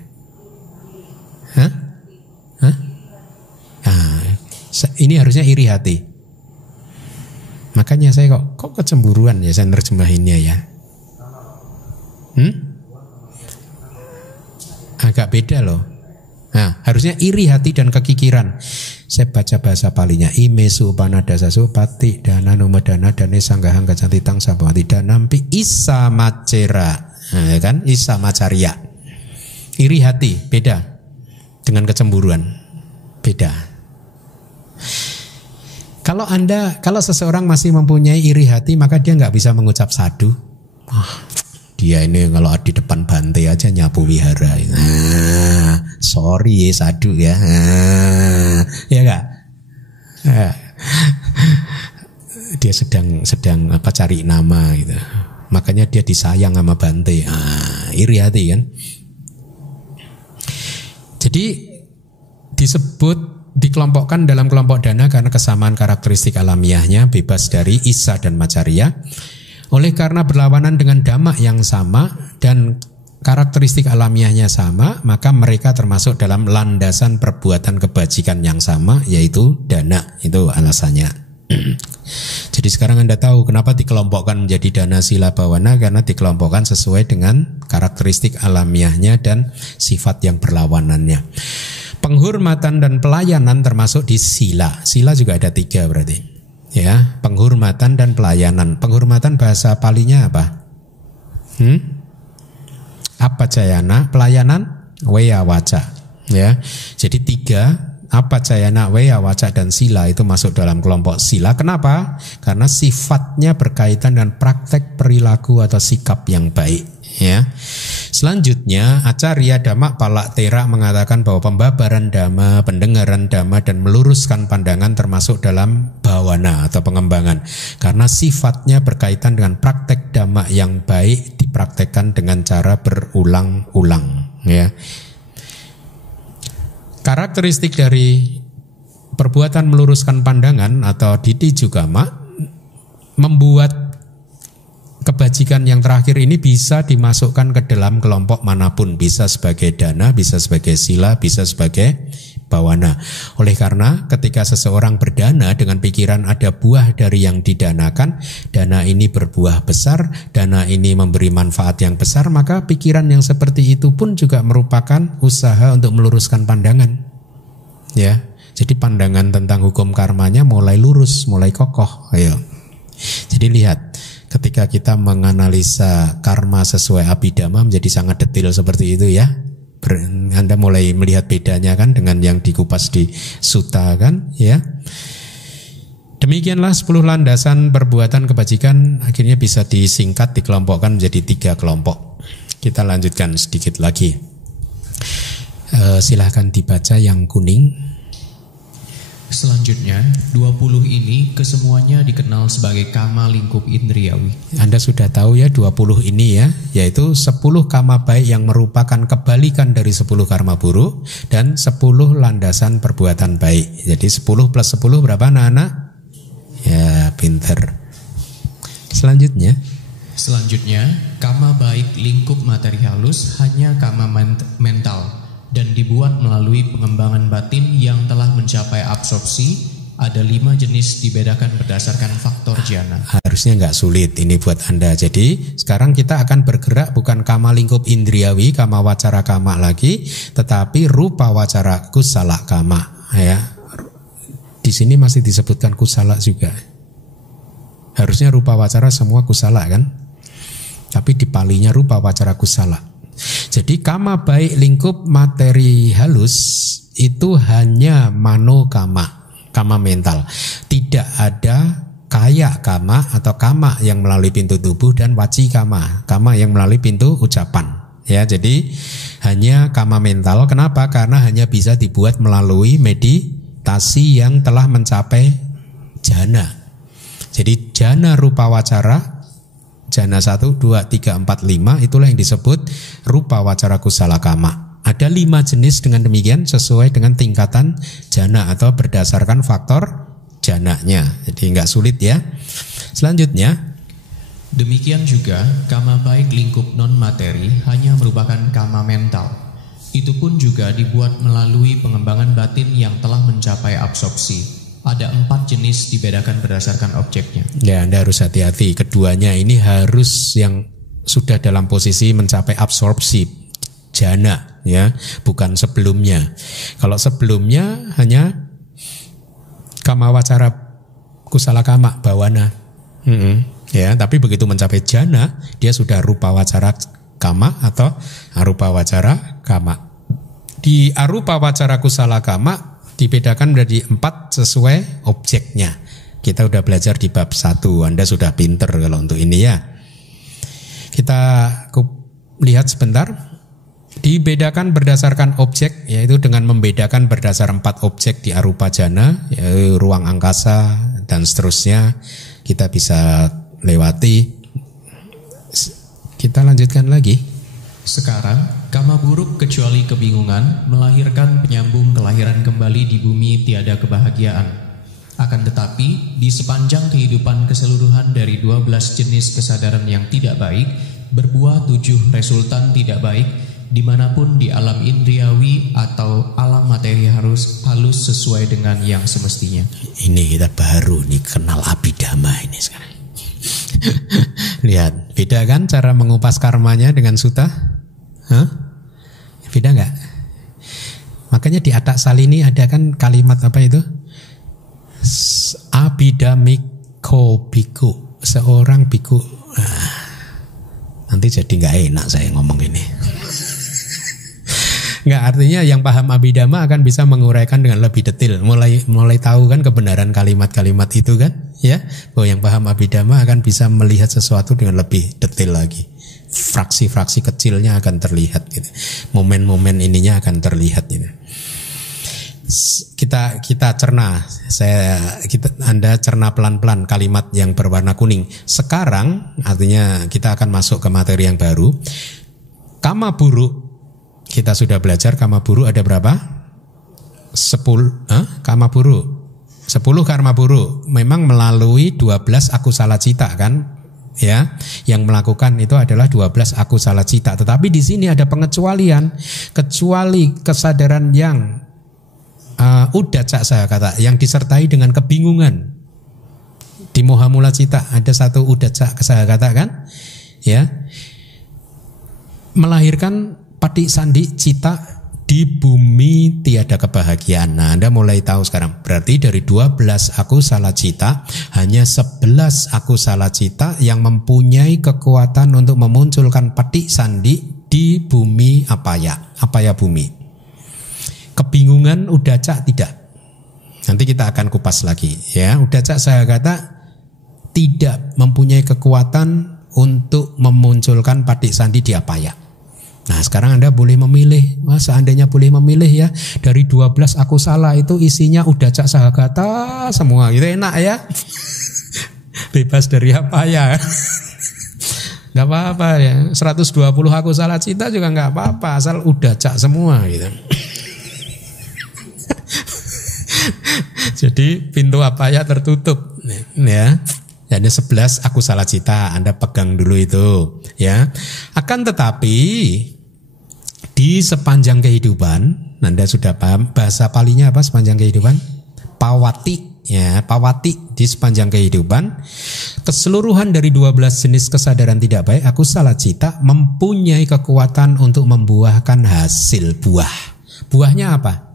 Hah? Nah, ini harusnya iri hati. Makanya saya kok kecemburuan ya saya nerjemahinnya ya. Agak beda loh. Nah, harusnya iri hati dan kekikiran. Saya baca bahasa palinya. Imesu upanadasa supati dana numadana dane sanggahang gacantitang sabawati danampi isa macera. Nah, kan? Isa macaria. Iri hati beda dengan kecemburuan. Beda. Kalau seseorang masih mempunyai iri hati, maka dia nggak bisa mengucap sadu. dia ini kalau di depan Bante aja nyapu wihara. Sorry sadhu ya. Ya enggak? Dia sedang cari nama gitu. Makanya dia disayang sama Bante. Iri hati kan. Jadi dikelompokkan dalam kelompok dana karena kesamaan karakteristik alamiahnya, bebas dari Isa dan Macarya. Oleh karena berlawanan dengan dhamma yang sama dan karakteristik alamiahnya sama, maka mereka termasuk dalam landasan perbuatan kebajikan yang sama, yaitu dana. Itu alasannya. Jadi sekarang Anda tahu kenapa dikelompokkan menjadi dana, sila, bawana, karena dikelompokkan sesuai dengan karakteristik alamiahnya dan sifat yang berlawanannya. Penghormatan dan pelayanan termasuk di sila. Sila juga ada 3 berarti. Ya, penghormatan dan pelayanan. Penghormatan bahasa Palinya apa? Apacayana, pelayanan weya waca. Ya. Jadi 3, apacayana, weya waca dan sila itu masuk dalam kelompok sila. Kenapa? Karena sifatnya berkaitan dengan praktek perilaku atau sikap yang baik. Ya. Selanjutnya Acarya Dhamma Palaktera mengatakan bahwa pembabaran dhamma, pendengaran dhamma dan meluruskan pandangan termasuk dalam bawana atau pengembangan, karena sifatnya berkaitan dengan praktek dhamma yang baik dipraktekkan dengan cara berulang-ulang. Ya. Karakteristik dari perbuatan meluruskan pandangan atau ditijukama membuat kebajikan yang terakhir ini bisa dimasukkan ke dalam kelompok manapun, bisa sebagai dana, bisa sebagai sila, bisa sebagai bawana. Oleh karena ketika seseorang berdana dengan pikiran ada buah dari yang didanakan, dana ini berbuah besar, dana ini memberi manfaat yang besar, maka pikiran yang seperti itu pun juga merupakan usaha untuk meluruskan pandangan. Ya, jadi pandangan tentang hukum karmanya mulai lurus, mulai kokoh. Ayo. Jadi lihat, ketika kita menganalisa karma sesuai Abhidhamma menjadi sangat detail seperti itu ya. Anda mulai melihat bedanya kan dengan yang dikupas di Sutta kan ya. Demikianlah 10 landasan perbuatan kebajikan akhirnya bisa disingkat, dikelompokkan menjadi 3 kelompok. Kita lanjutkan sedikit lagi. Silahkan dibaca yang kuning. Selanjutnya, 20 ini kesemuanya dikenal sebagai kama lingkup indriawi. Anda sudah tahu ya 20 ini ya, yaitu 10 kama baik yang merupakan kebalikan dari 10 karma buruk dan 10 landasan perbuatan baik. Jadi 10 plus 10 berapa anak-anak? Ya, pinter. Selanjutnya, kama baik lingkup materi halus hanya kama mental dan dibuat melalui pengembangan batin yang telah mencapai absorpsi. Ada 5 jenis dibedakan berdasarkan faktor jhana. Harusnya nggak sulit ini buat Anda. Jadi sekarang kita akan bergerak bukan kama lingkup indriawi, kama wacara kama lagi, tetapi rupa wacara kusala kama. Ya, di sini masih disebutkan kusala juga. Harusnya rupa wacara semua kusala kan? Tapi di palinya rupa wacara kusala. Jadi kama baik lingkup materi halus itu hanya mano kama, kama mental. Tidak ada kaya kama atau kama yang melalui pintu tubuh dan waci kama, kama yang melalui pintu ucapan. Ya, jadi hanya kama mental. Kenapa? Karena hanya bisa dibuat melalui meditasi yang telah mencapai jhana. Jadi jhana rupa wacara, jhana 1, 2, 3, 4, 5 itulah yang disebut rupa wacara kusala kama. Ada 5 jenis dengan demikian sesuai dengan tingkatan jhana atau berdasarkan faktor jhananya. Jadi nggak sulit ya. Selanjutnya, demikian juga kama baik lingkup non materi hanya merupakan kama mental. Itu pun juga dibuat melalui pengembangan batin yang telah mencapai absorpsi. Ada 4 jenis dibedakan berdasarkan objeknya. Ya, Anda harus hati-hati. Keduanya ini harus yang sudah dalam posisi mencapai absorpsi jhana, ya, bukan sebelumnya. Kalau sebelumnya hanya kama wacara kusala kama bawana, ya, tapi begitu mencapai jhana dia sudah rupa wacara kama atau arupa wacara kama. Di arupa wacara kusala kama dibedakan menjadi 4 sesuai objeknya. Kita udah belajar di bab 1. Anda sudah pinter kalau untuk ini ya. Kita lihat sebentar. Dibedakan berdasarkan objek, yaitu dengan membedakan berdasar 4 objek di arupa jana, yaitu ruang angkasa dan seterusnya. Kita bisa lewati. Kita lanjutkan lagi. Sekarang, kama buruk kecuali kebingungan melahirkan penyambung kelahiran kembali di bumi tiada kebahagiaan. Akan tetapi, di sepanjang kehidupan keseluruhan dari 12 jenis kesadaran yang tidak baik, berbuah 7 resultan tidak baik, dimanapun di alam indriawi atau alam materi halus sesuai dengan yang semestinya. Ini kita baru nih kenal Abhidhamma ini sekarang. Lihat, beda kan cara mengupas karmanya dengan sutta? Hah? Beda nggak? Makanya di Atak Salini ada kan kalimat apa itu? Abhidhamiko biku, seorang biku. Nanti jadi nggak enak saya ngomong ini. Nggak, artinya yang paham Abhidhamma akan bisa menguraikan dengan lebih detail. Mulai tahu kan kebenaran kalimat-kalimat itu kan, ya. Bahwa yang paham Abhidhamma akan bisa melihat sesuatu dengan lebih detail lagi. Fraksi-fraksi kecilnya akan terlihat gitu. Momen-momen ininya akan terlihat gitu. Kita cerna. Anda cerna pelan-pelan kalimat yang berwarna kuning. Sekarang artinya kita akan masuk ke materi yang baru. Kama buruk. Kita sudah belajar kama buruk ada berapa? 10 kama buruk. 10 karma buruk. Memang melalui 12 akusala cita kan? Ya, yang melakukan itu adalah 12 akusala cita. Tetapi di sini ada pengecualian. Kecuali kesadaran yang udacca kata yang disertai dengan kebingungan. Di mohamula cita ada satu udacca kata kan? Ya. Melahirkan Pati sandi cita di bumi tiada kebahagiaan. Nah, Anda mulai tahu sekarang. Berarti dari 12 akusala cita, hanya 11 akusala cita yang mempunyai kekuatan untuk memunculkan pati sandi di bumi apaya bumi. Kebingungan udacca tidak. Nanti kita akan kupas lagi. Ya, udacca sahagata tidak mempunyai kekuatan untuk memunculkan pati sandi di apaya. Nah sekarang Anda boleh memilih. Seandainya boleh memilih ya, dari 12 akusala itu isinya udacca sahagata semua gitu, enak ya. Bebas dari apa ya. Gak apa-apa ya, 120 akusala cita juga gak apa-apa, asal udacca semua gitu. Jadi pintu apa ya tertutup ya. Jadi 11 akusala cita Anda pegang dulu itu ya. Akan tetapi di sepanjang kehidupan, Anda sudah paham bahasa palinya apa sepanjang kehidupan? Pawati ya, pawati di sepanjang kehidupan. Keseluruhan dari 12 jenis kesadaran tidak baik akusala cita mempunyai kekuatan untuk membuahkan hasil buah. Buahnya apa?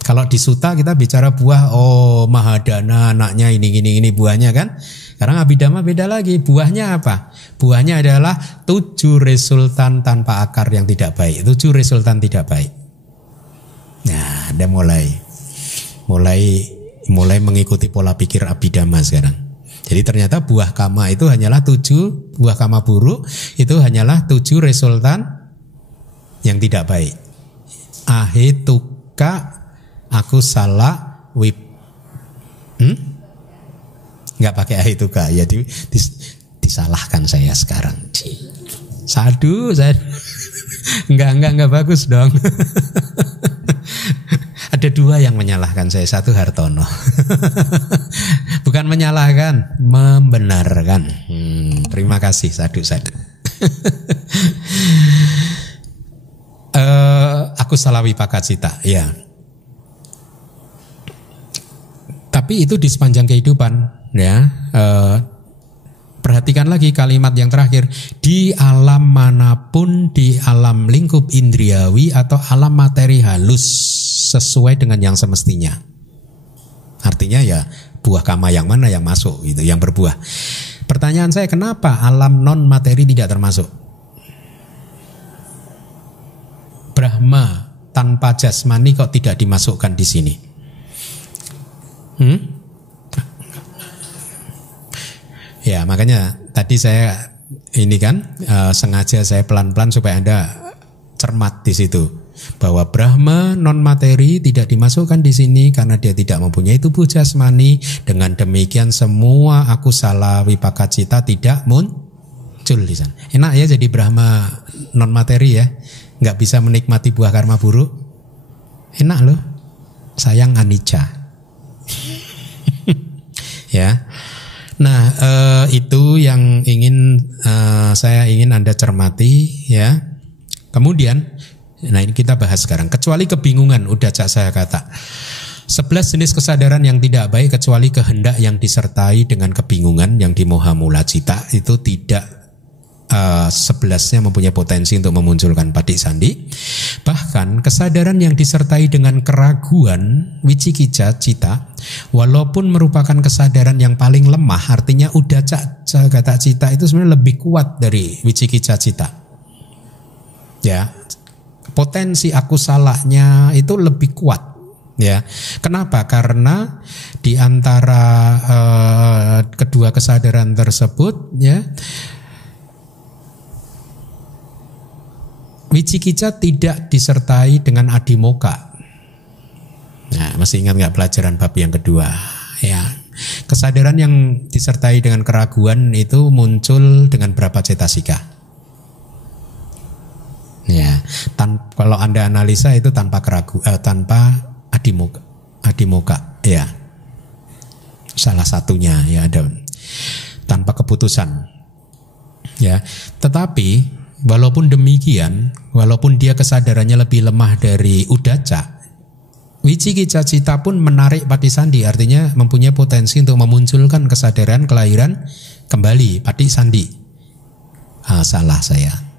Kalau di sutta kita bicara buah, Mahadana anaknya ini buahnya kan. Sekarang Abhidhamma beda lagi, buahnya apa? Buahnya adalah 7 resultan tanpa akar yang tidak baik. 7 resultan tidak baik. Nah, Anda mulai mengikuti pola pikir Abhidhamma sekarang. Jadi ternyata buah kama itu hanyalah 7, buah kama buruk itu hanyalah 7 resultan yang tidak baik. Ahetuka akusala nggak pakai ahetuka ya, disalahkan saya sekarang. Sadu nggak bagus dong. Ada 2 yang menyalahkan saya, satu Hartono. Bukan menyalahkan, membenarkan. Terima kasih sadu. Aku salah wipakacita ya. Tapi itu di sepanjang kehidupan ya. Perhatikan lagi kalimat yang terakhir, di alam manapun, di alam lingkup indriawi atau alam materi halus sesuai dengan yang semestinya. Artinya ya buah kama yang mana yang masuk gitu, yang berbuah. Pertanyaan saya, kenapa alam non materi tidak termasuk? Brahma tanpa jasmani kok tidak dimasukkan di sini? Ya, makanya tadi saya ini kan sengaja saya pelan-pelan supaya Anda cermat di situ. Bahwa Brahma non materi tidak dimasukkan di sini karena dia tidak mempunyai tubuh jasmani. Dengan demikian semua akusala wipaka cita tidak muncul di sana. Enak ya jadi Brahma non materi ya, nggak bisa menikmati buah karma buruk. Enak loh, sayang anicca. Ya, nah itu yang saya ingin Anda cermati ya. Kemudian nah ini kita bahas sekarang. Kecuali kebingungan, udah saya kata 11 jenis kesadaran yang tidak baik kecuali kehendak yang disertai dengan kebingungan yang di moha mula cita itu tidak 11-nya mempunyai potensi untuk memunculkan patik sandi. Bahkan kesadaran yang disertai dengan keraguan wicikicca cita walaupun merupakan kesadaran yang paling lemah, artinya uddhacca kata cita itu sebenarnya lebih kuat dari wicikicca cita. Ya, potensi akusalanya itu lebih kuat ya. Kenapa? Karena di antara kedua kesadaran tersebut ya, wicikicca tidak disertai dengan adimoka. Nah, masih ingat nggak pelajaran bab yang kedua ya? Kesadaran yang disertai dengan keraguan itu muncul dengan berapa cetasika? Ya, kalau Anda analisa itu tanpa tanpa adimoka, ya. Salah satunya ya ada tanpa keputusan. Ya, tetapi walaupun demikian, walaupun dia kesadarannya lebih lemah dari uddhacca, wicikicca cita pun menarik patisandi, artinya mempunyai potensi untuk memunculkan kesadaran kelahiran kembali patik sandi. Salah saya.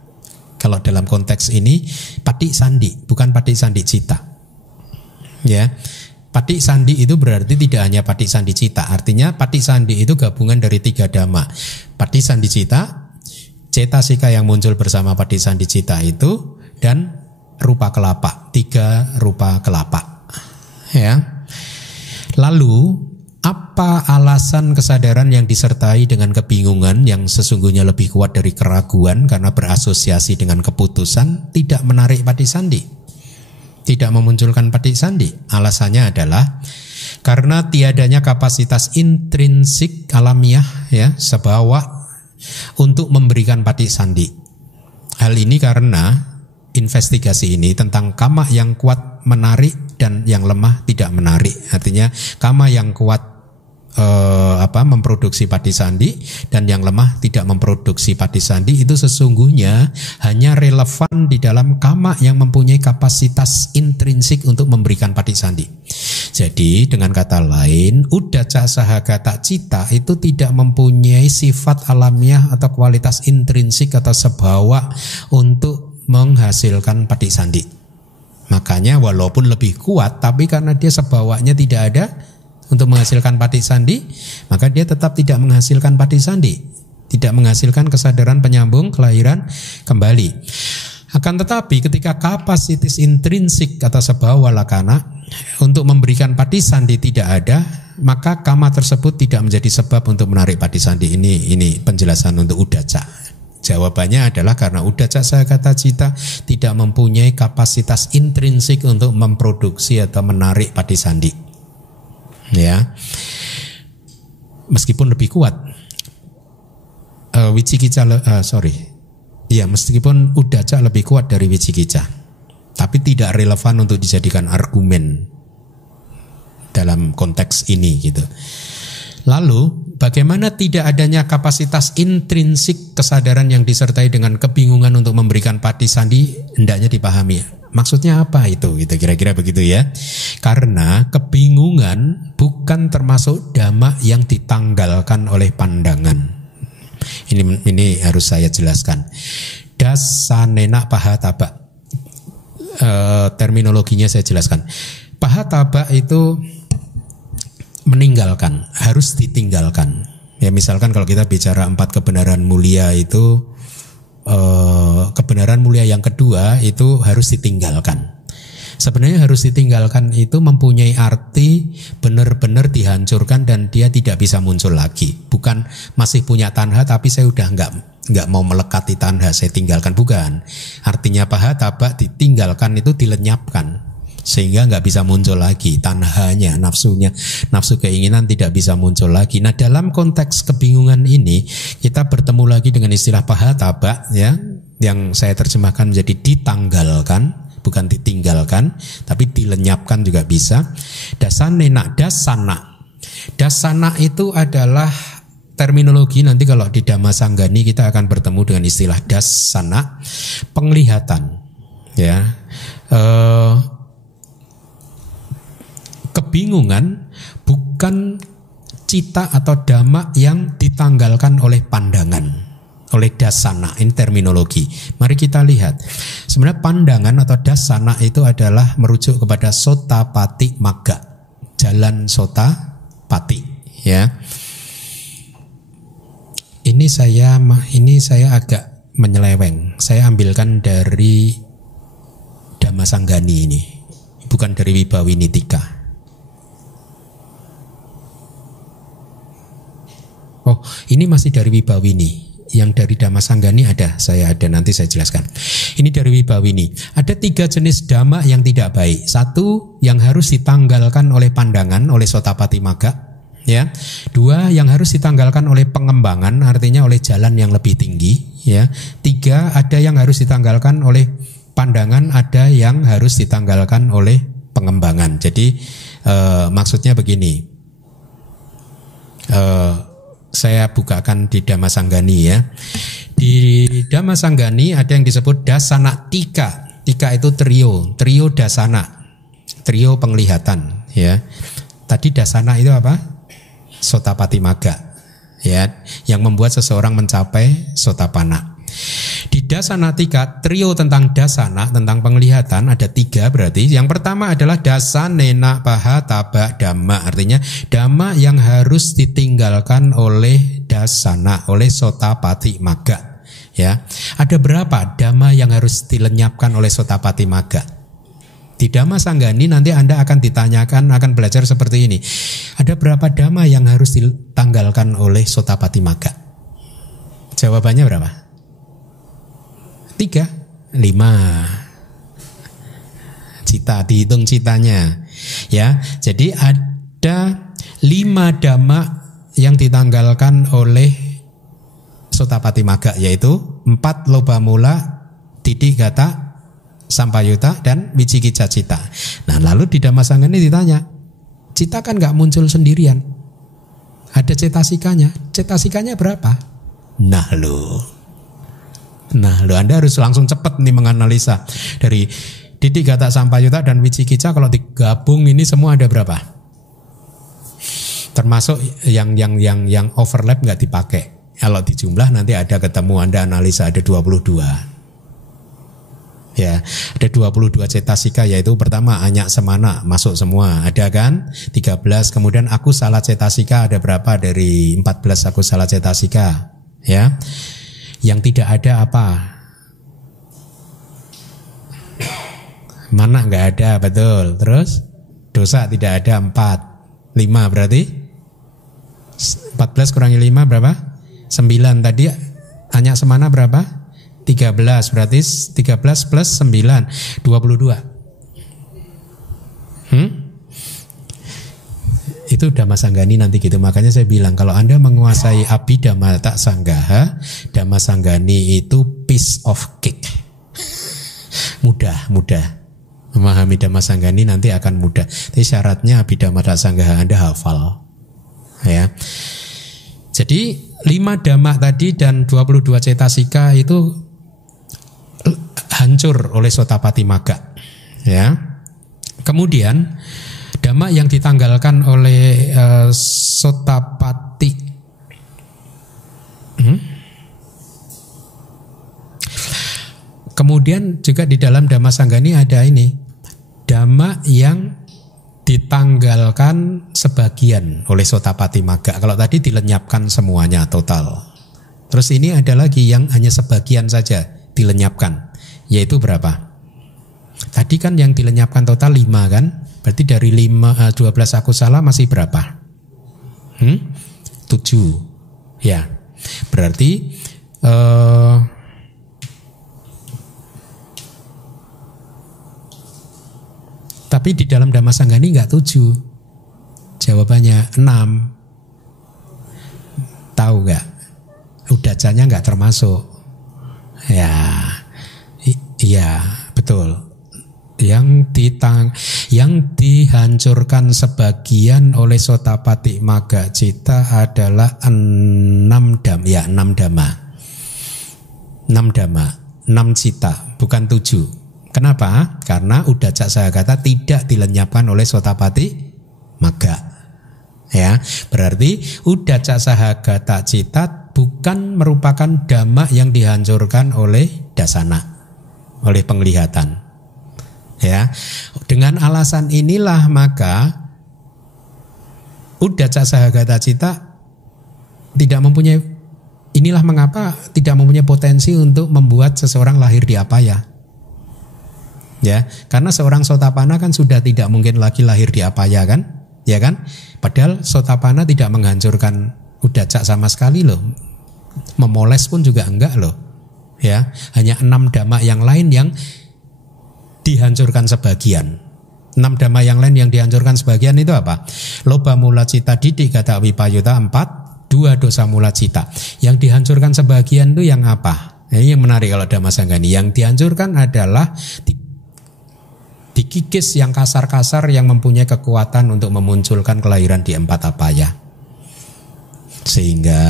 Kalau dalam konteks ini patik sandi, bukan patik sandi cita. Ya, patik sandi itu berarti tidak hanya patik sandi cita, artinya patik sandi itu gabungan dari 3 dhamma. Patik sandi cita, cetasika yang muncul bersama patik sandi cita itu, dan rupa kelapa, 3 rupa kelapa. Ya. Lalu apa alasan kesadaran yang disertai dengan kebingungan yang sesungguhnya lebih kuat dari keraguan karena berasosiasi dengan keputusan tidak menarik patik sandi, tidak memunculkan patik sandi? Alasannya adalah karena tiadanya kapasitas intrinsik alamiah ya sebawa untuk memberikan patik sandi. Hal ini karena investigasi ini tentang kama yang kuat menarik dan yang lemah tidak menarik. Artinya kama yang kuat memproduksi patik sandi dan yang lemah tidak memproduksi patik sandi itu sesungguhnya hanya relevan di dalam kama yang mempunyai kapasitas intrinsik untuk memberikan patik sandi. Jadi dengan kata lain, uddhacca sahagata cita itu tidak mempunyai sifat alamiah atau kualitas intrinsik atau sebawa untuk menghasilkan patik sandi. Makanya walaupun lebih kuat, tapi karena dia sebawanya tidak ada untuk menghasilkan patik sandi, maka dia tetap tidak menghasilkan patik sandi, tidak menghasilkan kesadaran penyambung kelahiran kembali. Akan tetapi ketika kapasitas intrinsik atau sebawa lakana untuk memberikan patik sandi tidak ada, maka kama tersebut tidak menjadi sebab untuk menarik patik sandi. Ini penjelasan untuk uddhacca. Jawabannya adalah karena uddhacca sahagata cita tidak mempunyai kapasitas intrinsik untuk memproduksi atau menarik patik sandi. Ya, meskipun lebih kuat, meskipun uddhacca lebih kuat dari wicikicca, tapi tidak relevan untuk dijadikan argumen dalam konteks ini gitu. Lalu bagaimana tidak adanya kapasitas intrinsik kesadaran yang disertai dengan kebingungan untuk memberikan patik sandi hendaknya dipahami. Maksudnya apa itu? Gitu kira-kira begitu ya. Karena kebingungan bukan termasuk dhamma yang ditanggalkan oleh pandangan. Ini harus saya jelaskan. Dasanena pahataba. Terminologinya saya jelaskan. Pahataba itu meninggalkan, harus ditinggalkan. Ya misalkan kalau kita bicara 4 kebenaran mulia itu, kebenaran mulia yang kedua itu harus ditinggalkan. Sebenarnya harus ditinggalkan itu mempunyai arti benar-benar dihancurkan dan dia tidak bisa muncul lagi. Bukan masih punya tanha tapi saya udah nggak mau melekati tanha, saya tinggalkan, bukan. Artinya pahataba ditinggalkan itu dilenyapkan sehingga nggak bisa muncul lagi tanhanya, nafsunya, nafsu keinginan tidak bisa muncul lagi. Nah, dalam konteks kebingungan ini kita bertemu lagi dengan istilah pahataba, ya, yang saya terjemahkan menjadi ditanggalkan, bukan ditinggalkan, tapi dilenyapkan juga bisa. Dasanena, dasana itu adalah terminologi, nanti kalau di Dhamma Sanggani kita akan bertemu dengan istilah dasana, penglihatan, ya. Kebingungan bukan cita atau dhamma yang ditanggalkan oleh pandangan, oleh dasana. Ini terminologi. Mari kita lihat. Sebenarnya pandangan atau dasana itu adalah merujuk kepada sotapati magga, jalan sotapati, ya. Ini saya agak menyeleweng. Saya ambilkan dari Dhamma Sanggani ini, bukan dari Wibawinitika. Oh, ini masih dari Wibawini. Yang dari Dhamma Sanggani saya ada, nanti saya jelaskan. Ini dari Wibawini. Ada 3 jenis dhamma yang tidak baik. 1 yang harus ditanggalkan oleh pandangan, oleh sotapati magga, ya. 2 yang harus ditanggalkan oleh pengembangan, artinya oleh jalan yang lebih tinggi, ya. 3 ada yang harus ditanggalkan oleh pandangan, ada yang harus ditanggalkan oleh pengembangan. Jadi maksudnya begini. Saya bukakan di Dhamma Sanggani, ya. Di Dhamma Sanggani ada yang disebut dasana tika. Tika itu trio dasana, trio penglihatan, ya. Tadi dasana itu apa? Sotapati magga, ya, yang membuat seseorang mencapai sotapana. Di dasana tika, trio tentang dasana, tentang penglihatan ada 3 berarti. Yang pertama adalah dasanena pahataba dhamma, artinya dhamma yang harus ditinggalkan oleh dasana, oleh sotapati magga, ya. Ada berapa dhamma yang harus dilenyapkan oleh sotapati magga? Di Dhamma Sanggani nanti Anda akan ditanyakan, akan belajar seperti ini. Ada berapa dhamma yang harus ditanggalkan oleh sotapati magga? Jawabannya berapa? 3, 5. Cita, dihitung citanya, ya. Jadi ada 5 dhamma yang ditanggalkan oleh sotapati magga, yaitu 4 loba mula, didikata, sampayuta, dan wicikicca cita. Nah, lalu di Dhamma Sanggani ditanya, cita kan gak muncul sendirian, ada cetasikanya. Cetasikanya berapa? Nah lo Anda harus langsung cepat nih menganalisa. Dari didikata, sampayuta, dan wicikicca kalau digabung ini semua ada berapa? Termasuk yang overlap nggak dipakai. Kalau dijumlah nanti ada ketemu, Anda analisa ada 22. Ya, ada 22 cetasika, yaitu pertama anyak semana masuk semua, ada kan? 13. Kemudian aku salah cetasika ada berapa? Dari 14 aku salah cetasika, ya. Yang tidak ada apa? Mana nggak ada, betul. Terus dosa tidak ada 4. 5 berarti 14 kurangi 5 berapa? 9. Tadi anyak semana berapa? 13. Berarti 13 plus 9 22. Itu Dhamma Sanggani nanti gitu. Makanya saya bilang kalau Anda menguasai Abhidhamma Sanggaha, Dhamma Sanggani itu piece of cake. Mudah. Memahami Dhamma Sanggani nanti akan mudah. Tapi syaratnya Abhidhamma Sanggaha Anda hafal, ya. Jadi 5 dhamma tadi dan 22 cetasika itu hancur oleh sotapati magga, ya. Kemudian dhamma yang ditanggalkan oleh sotapati kemudian juga di dalam Dhamma Sanggani ada ini, dhamma yang ditanggalkan sebagian oleh sotapati magga. Kalau tadi dilenyapkan semuanya total. Terus ini ada lagi yang hanya sebagian saja dilenyapkan, yaitu berapa? Tadi kan yang dilenyapkan total 5 kan? Berarti dari 12 akusala masih berapa? 7. Ya. Berarti tapi di dalam Dhammasanggani enggak 7. Jawabannya 6. Tahu enggak? Udacanya enggak termasuk. Ya. Iya, betul. Yang dihancurkan sebagian oleh Sotapati Magga Citta adalah 6 dhamma. Ya, 6 dhamma. 6 dhamma, 6 cita, bukan 7. Kenapa? Karena Uddacca Sahagata tidak dilenyapkan oleh Sotapati Magga. Ya, berarti Uddacca Sahagata Citta bukan merupakan dhamma yang dihancurkan oleh dasana, oleh penglihatan. Ya, dengan alasan inilah maka Uddacca Sahagata Citta tidak mempunyai, inilah mengapa tidak mempunyai potensi untuk membuat seseorang lahir di apaya. Ya, karena seorang Sotapanna kan sudah tidak mungkin lagi lahir di apaya kan? Ya kan? Padahal Sotapanna tidak menghancurkan Uddacca sama sekali loh. Memoles pun juga enggak loh. Ya, hanya 6 dhamma yang lain yang dihancurkan sebagian. 6 dhamma yang lain yang dihancurkan sebagian itu apa? Loba mula cita didik kata wipayuta 4, 2 dosa mula cita. Yang dihancurkan sebagian itu yang apa? Ini yang menarik kalau Dhammasanggani. Yang dihancurkan adalah dikikis yang kasar-kasar yang mempunyai kekuatan untuk memunculkan kelahiran di 4 apaya. Sehingga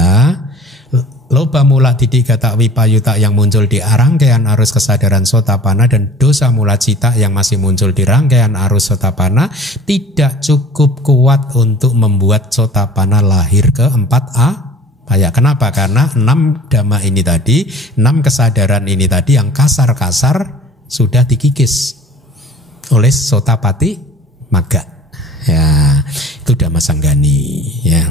loba mula didik kata wipayuta yang muncul di rangkaian arus kesadaran Sotapanna dan dosa mula cita yang masih muncul di rangkaian arus Sotapanna tidak cukup kuat untuk membuat Sotapanna lahir ke 4 apaya. Kenapa? Karena 6 dhamma ini tadi, 6 kesadaran ini tadi yang kasar-kasar sudah dikikis oleh Sotapati Magga. Ya, itu Dhammasanggani. Ya.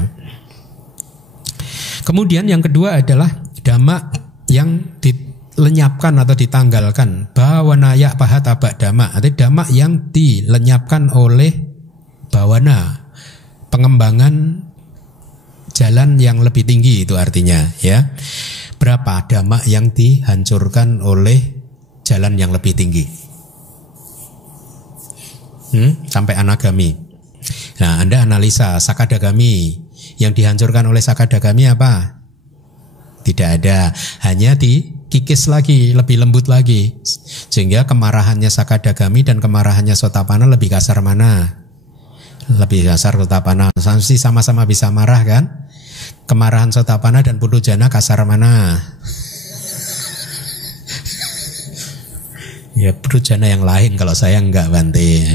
Kemudian yang kedua adalah dhamma yang dilenyapkan atau ditanggalkan. Bhawanaya pahataba dhamma, artinya dhamma yang dilenyapkan oleh bhawana, pengembangan jalan yang lebih tinggi itu artinya ya. Berapa dhamma yang dihancurkan oleh jalan yang lebih tinggi? Sampai anagami. Nah, Anda analisa Sakadagami. Yang dihancurkan oleh Sakadagami apa? Tidak ada, hanya dikikis lagi, lebih lembut lagi. Sehingga kemarahannya Sakadagami dan kemarahannya Sotapanna lebih kasar mana? Lebih kasar Sotapanna. Sama-sama bisa marah kan? Kemarahan Sotapanna dan Puthujjana kasar mana? Ya Puthujjana yang lain, kalau saya enggak Bante.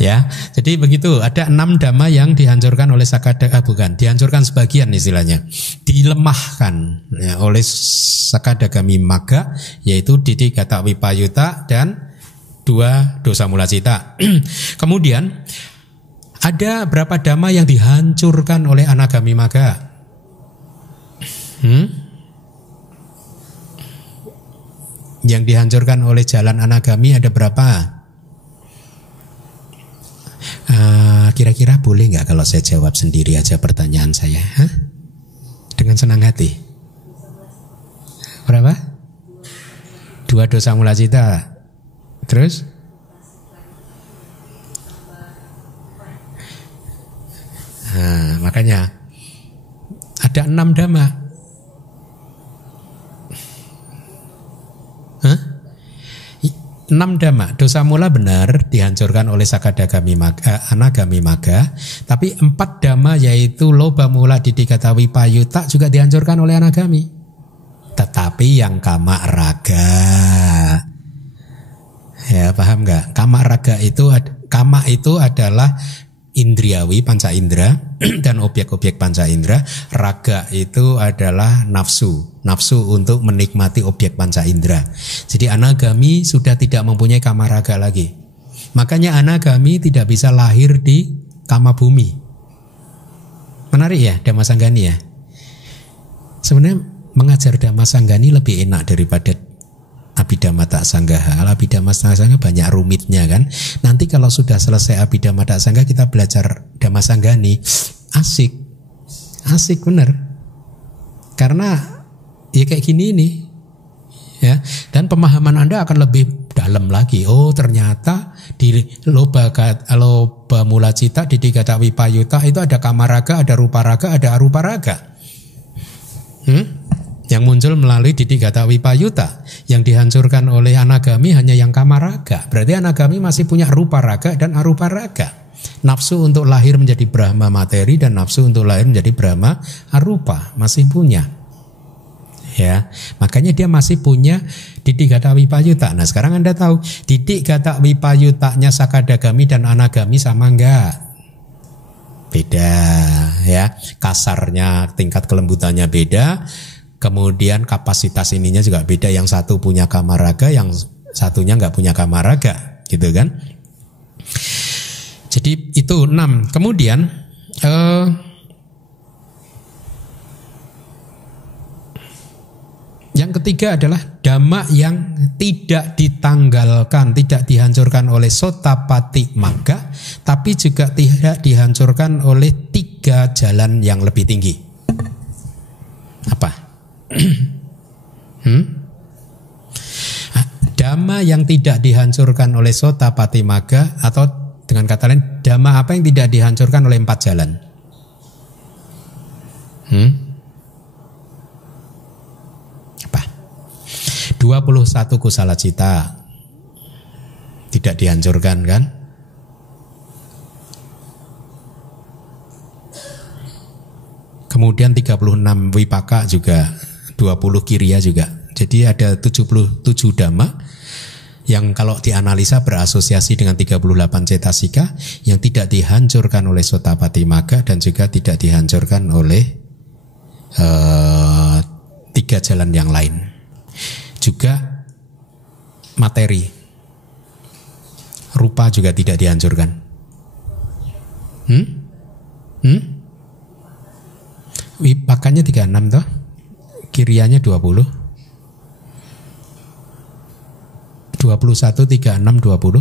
Ya, jadi begitu. Ada 6 dhamma yang dihancurkan oleh dihancurkan sebagian istilahnya, dilemahkan ya, oleh Sakadagami Magga, yaitu didik kata wipayuta dan 2 dosa mula cita. Kemudian ada berapa dhamma yang dihancurkan oleh Anagami Magga? Yang dihancurkan oleh jalan Anagami ada berapa? Kira-kira boleh nggak kalau saya jawab sendiri aja pertanyaan saya? Dengan senang hati. Berapa? 2 dosa mula cita. Terus? Makanya ada 6 dhamma. 6 dhamma, dosa mula benar dihancurkan oleh Sakadagami Magga, Anagami Magga, tapi 4 dhamma yaitu loba mula didikata wipayuta juga dihancurkan oleh Anagami. Tetapi yang kama raga, ya paham nggak? Kama itu adalah indriawi, panca indera dan objek-objek panca indera. Raga itu adalah nafsu untuk menikmati objek panca indera. Jadi Anagami sudah tidak mempunyai kama raga lagi. Makanya Anagami tidak bisa lahir di kama bumi. Menarik ya Dhammasanggani ya. Sebenarnya mengajar Dhammasanggani lebih enak daripada Abhidhamma Sanggaha. Abhidhamma Sanggaha banyak rumitnya kan. Nanti kalau sudah selesai Abhidhamma Sanggaha kita belajar Dhamma Sanggaha nih, asik bener. Karena ya kayak gini nih, ya. Dan pemahaman Anda akan lebih dalam lagi. Oh ternyata di loba mula cita di Digata Wipayuta itu ada kamaraga, ada ruparaga, ada aruparaga. Yang muncul melalui Digata Wipayuta. Yang dihancurkan oleh anagami hanya yang kamaraga. Berarti anagami masih punya ruparaga dan aruparaga. Nafsu untuk lahir menjadi Brahma materi dan nafsu untuk lahir menjadi Brahma arupa masih punya. Ya, makanya dia masih punya didik gata wipayuta. Nah sekarang Anda tahu didik gata wipayutanya sakadagami dan anagami sama enggak? Beda ya, kasarnya tingkat kelembutannya beda, kemudian kapasitas ininya juga beda. Yang satu punya kamaraga, yang satunya enggak punya kamaraga, gitu kan? Jadi itu 6. Kemudian yang ketiga adalah dhamma yang tidak ditanggalkan, tidak dihancurkan oleh sotapati magga, tapi juga tidak dihancurkan oleh 3 jalan yang lebih tinggi. Apa? Dhamma yang tidak dihancurkan oleh sotapati magga, atau dengan kata lain, dhamma apa yang tidak dihancurkan oleh 4 jalan? 21 kusala cita tidak dihancurkan kan? Kemudian 36 wipaka juga, 20 kiriya juga. Jadi ada 77 dhamma yang kalau dianalisa berasosiasi dengan 38 cetasika yang tidak dihancurkan oleh sotapati magga dan juga tidak dihancurkan oleh 3 jalan yang lain. Juga materi, rupa juga tidak dihancurkan. Wipakanya 36 toh, kiriyanya 20, 21, 36, 20,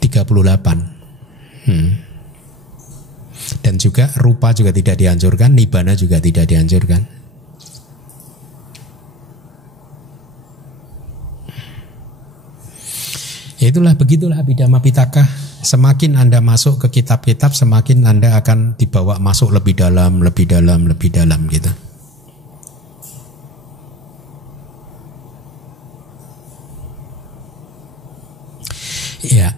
38. Dan juga rupa juga tidak dihancurkan, nibbana juga tidak dihancurkan. Ya itulah, begitulah Abhidhamma Pitaka. Semakin Anda masuk ke kitab-kitab, semakin Anda akan dibawa masuk lebih dalam, lebih dalam, lebih dalam gitu. Ya,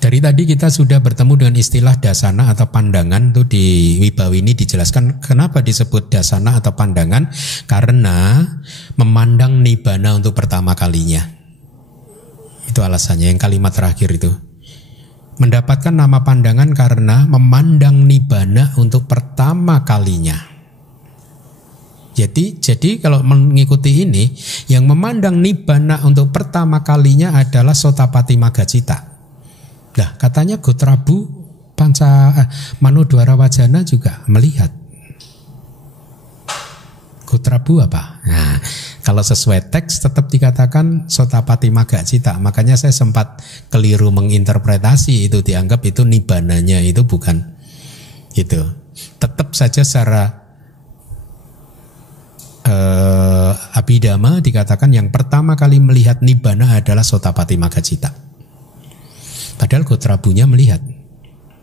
dari tadi kita sudah bertemu dengan istilah dasana atau pandangan. Tuh di Wibawi ini dijelaskan kenapa disebut dasana atau pandangan, karena memandang nibbana untuk pertama kalinya. Itu alasannya, yang kalimat terakhir itu. Mendapatkan nama pandangan karena memandang nibbana untuk pertama kalinya. Jadi kalau mengikuti ini, yang memandang nibbana untuk pertama kalinya adalah Sotapati Magga Cita. Nah, katanya Gotrabu Manodwara Wajana juga melihat. Gotrabu apa? Nah, kalau sesuai teks tetap dikatakan Sotapati Magga Cita. Makanya saya sempat keliru menginterpretasi itu, dianggap itu nibbananya, itu bukan itu. Tetap saja secara Abhidhamma dikatakan yang pertama kali melihat nibbana adalah Sotapati Magga Cita. Padahal Gotrabunya melihat,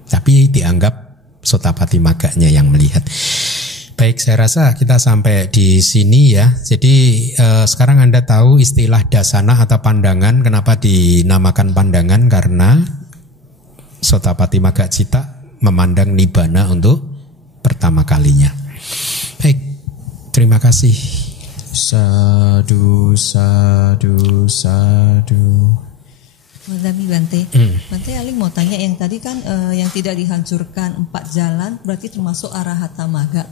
tapi dianggap Sotapati Magganya yang melihat. Baik, saya rasa kita sampai di sini ya. Jadi sekarang Anda tahu istilah dasana atau pandangan. Kenapa dinamakan pandangan? Karena Sotapati Magga Cita memandang nibbana untuk pertama kalinya. Baik, terima kasih. Sadu, sadu, sadu. Wadami Bante, Bante Aling mau tanya yang tadi kan yang tidak dihancurkan 4 jalan berarti termasuk arahata magga.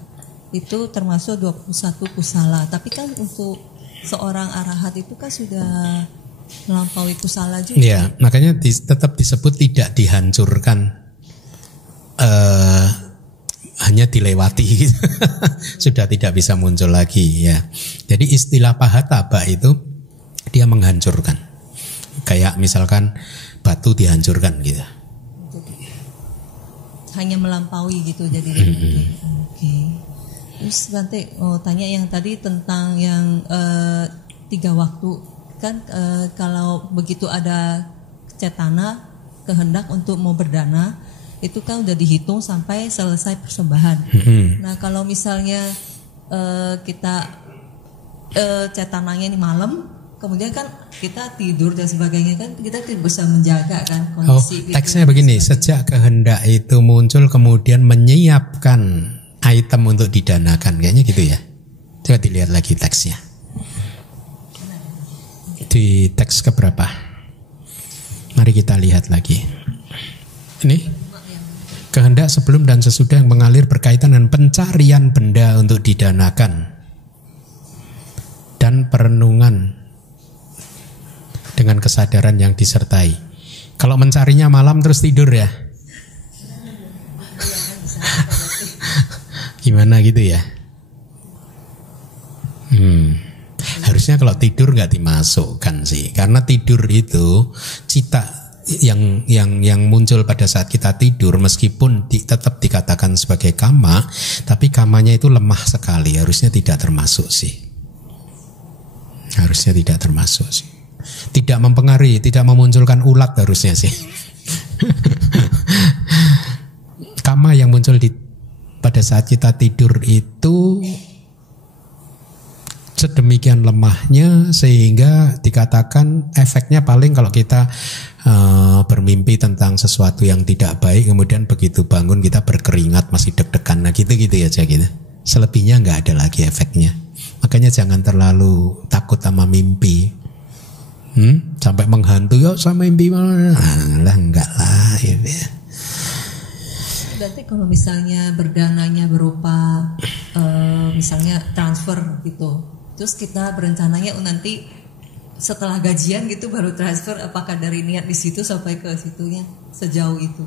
Itu termasuk 21 kusala. Tapi kan untuk seorang arahat itu kan sudah melampaui kusala juga. Ya, makanya tetap disebut tidak dihancurkan. hanya dilewati gitu. Sudah tidak bisa muncul lagi ya. Jadi istilah pahataba itu dia menghancurkan. Kayak misalkan batu dihancurkan gitu. Hanya melampaui gitu jadi. Oke. Terus nanti tanya yang tadi tentang yang 3 waktu kan kalau begitu ada cetana kehendak untuk mau berdana itu kan udah dihitung sampai selesai persembahan. Nah kalau misalnya kita cetananya ini malam, kemudian kan kita tidur dan sebagainya kan kita tidak bisa menjaga kan kondisi. Teksnya begini, sejak kehendak itu muncul kemudian menyiapkan item untuk didanakan, kayaknya gitu ya. Coba dilihat lagi teksnya. Di teks keberapa? Mari kita lihat lagi. Ini kehendak sebelum dan sesudah yang mengalir berkaitan dengan pencarian benda untuk didanakan dan perenungan dengan kesadaran yang disertai. Kalau mencarinya malam terus tidur ya? Gimana gitu ya? Harusnya kalau tidur nggak dimasukkan sih, karena tidur itu cita yang muncul pada saat kita tidur meskipun tetap dikatakan sebagai kama, tapi kamanya itu lemah sekali, harusnya tidak termasuk sih. Harusnya tidak termasuk sih. Tidak mempengaruhi, tidak memunculkan ulat harusnya sih. Kama yang muncul pada saat kita tidur itu sedemikian lemahnya sehingga dikatakan efeknya paling kalau kita bermimpi tentang sesuatu yang tidak baik, kemudian begitu bangun kita berkeringat, masih deg-degan, nah gitu-gitu aja gitu. Selebihnya nggak ada lagi efeknya. Makanya jangan terlalu takut sama mimpi. Sampai menghantui, sama mimpi malah enggak lah gitu ya. Berarti kalau misalnya berdananya berupa misalnya transfer gitu, terus kita berencananya nanti setelah gajian gitu baru transfer, apakah dari niat di situ sampai ke situnya sejauh itu?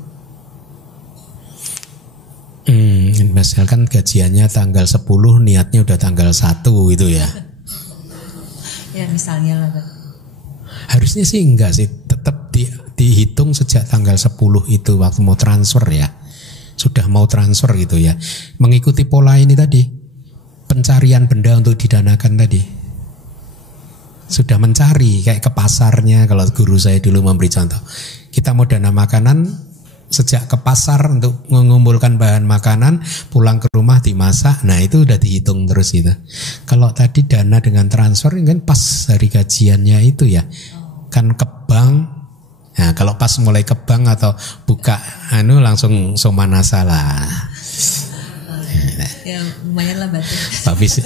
Misalkan gajiannya tanggal 10, niatnya udah tanggal 1 gitu ya. Ya misalnya lah. Harusnya sih enggak sih, tetap dihitung sejak tanggal 10 itu waktu mau transfer ya. Sudah mau transfer gitu ya. Mengikuti pola ini tadi, pencarian benda untuk didanakan tadi. Sudah mencari, kayak ke pasarnya, kalau guru saya dulu memberi contoh. Kita mau dana makanan, sejak ke pasar untuk mengumpulkan bahan makanan, pulang ke rumah dimasak, nah itu udah dihitung terus gitu. Kalau tadi dana dengan transfer kan pas hari gajiannya itu ya, kan ke bank. Nah kalau pas mulai ke bank atau buka langsung somanasa lah. Ya lumayan lah berarti. Habis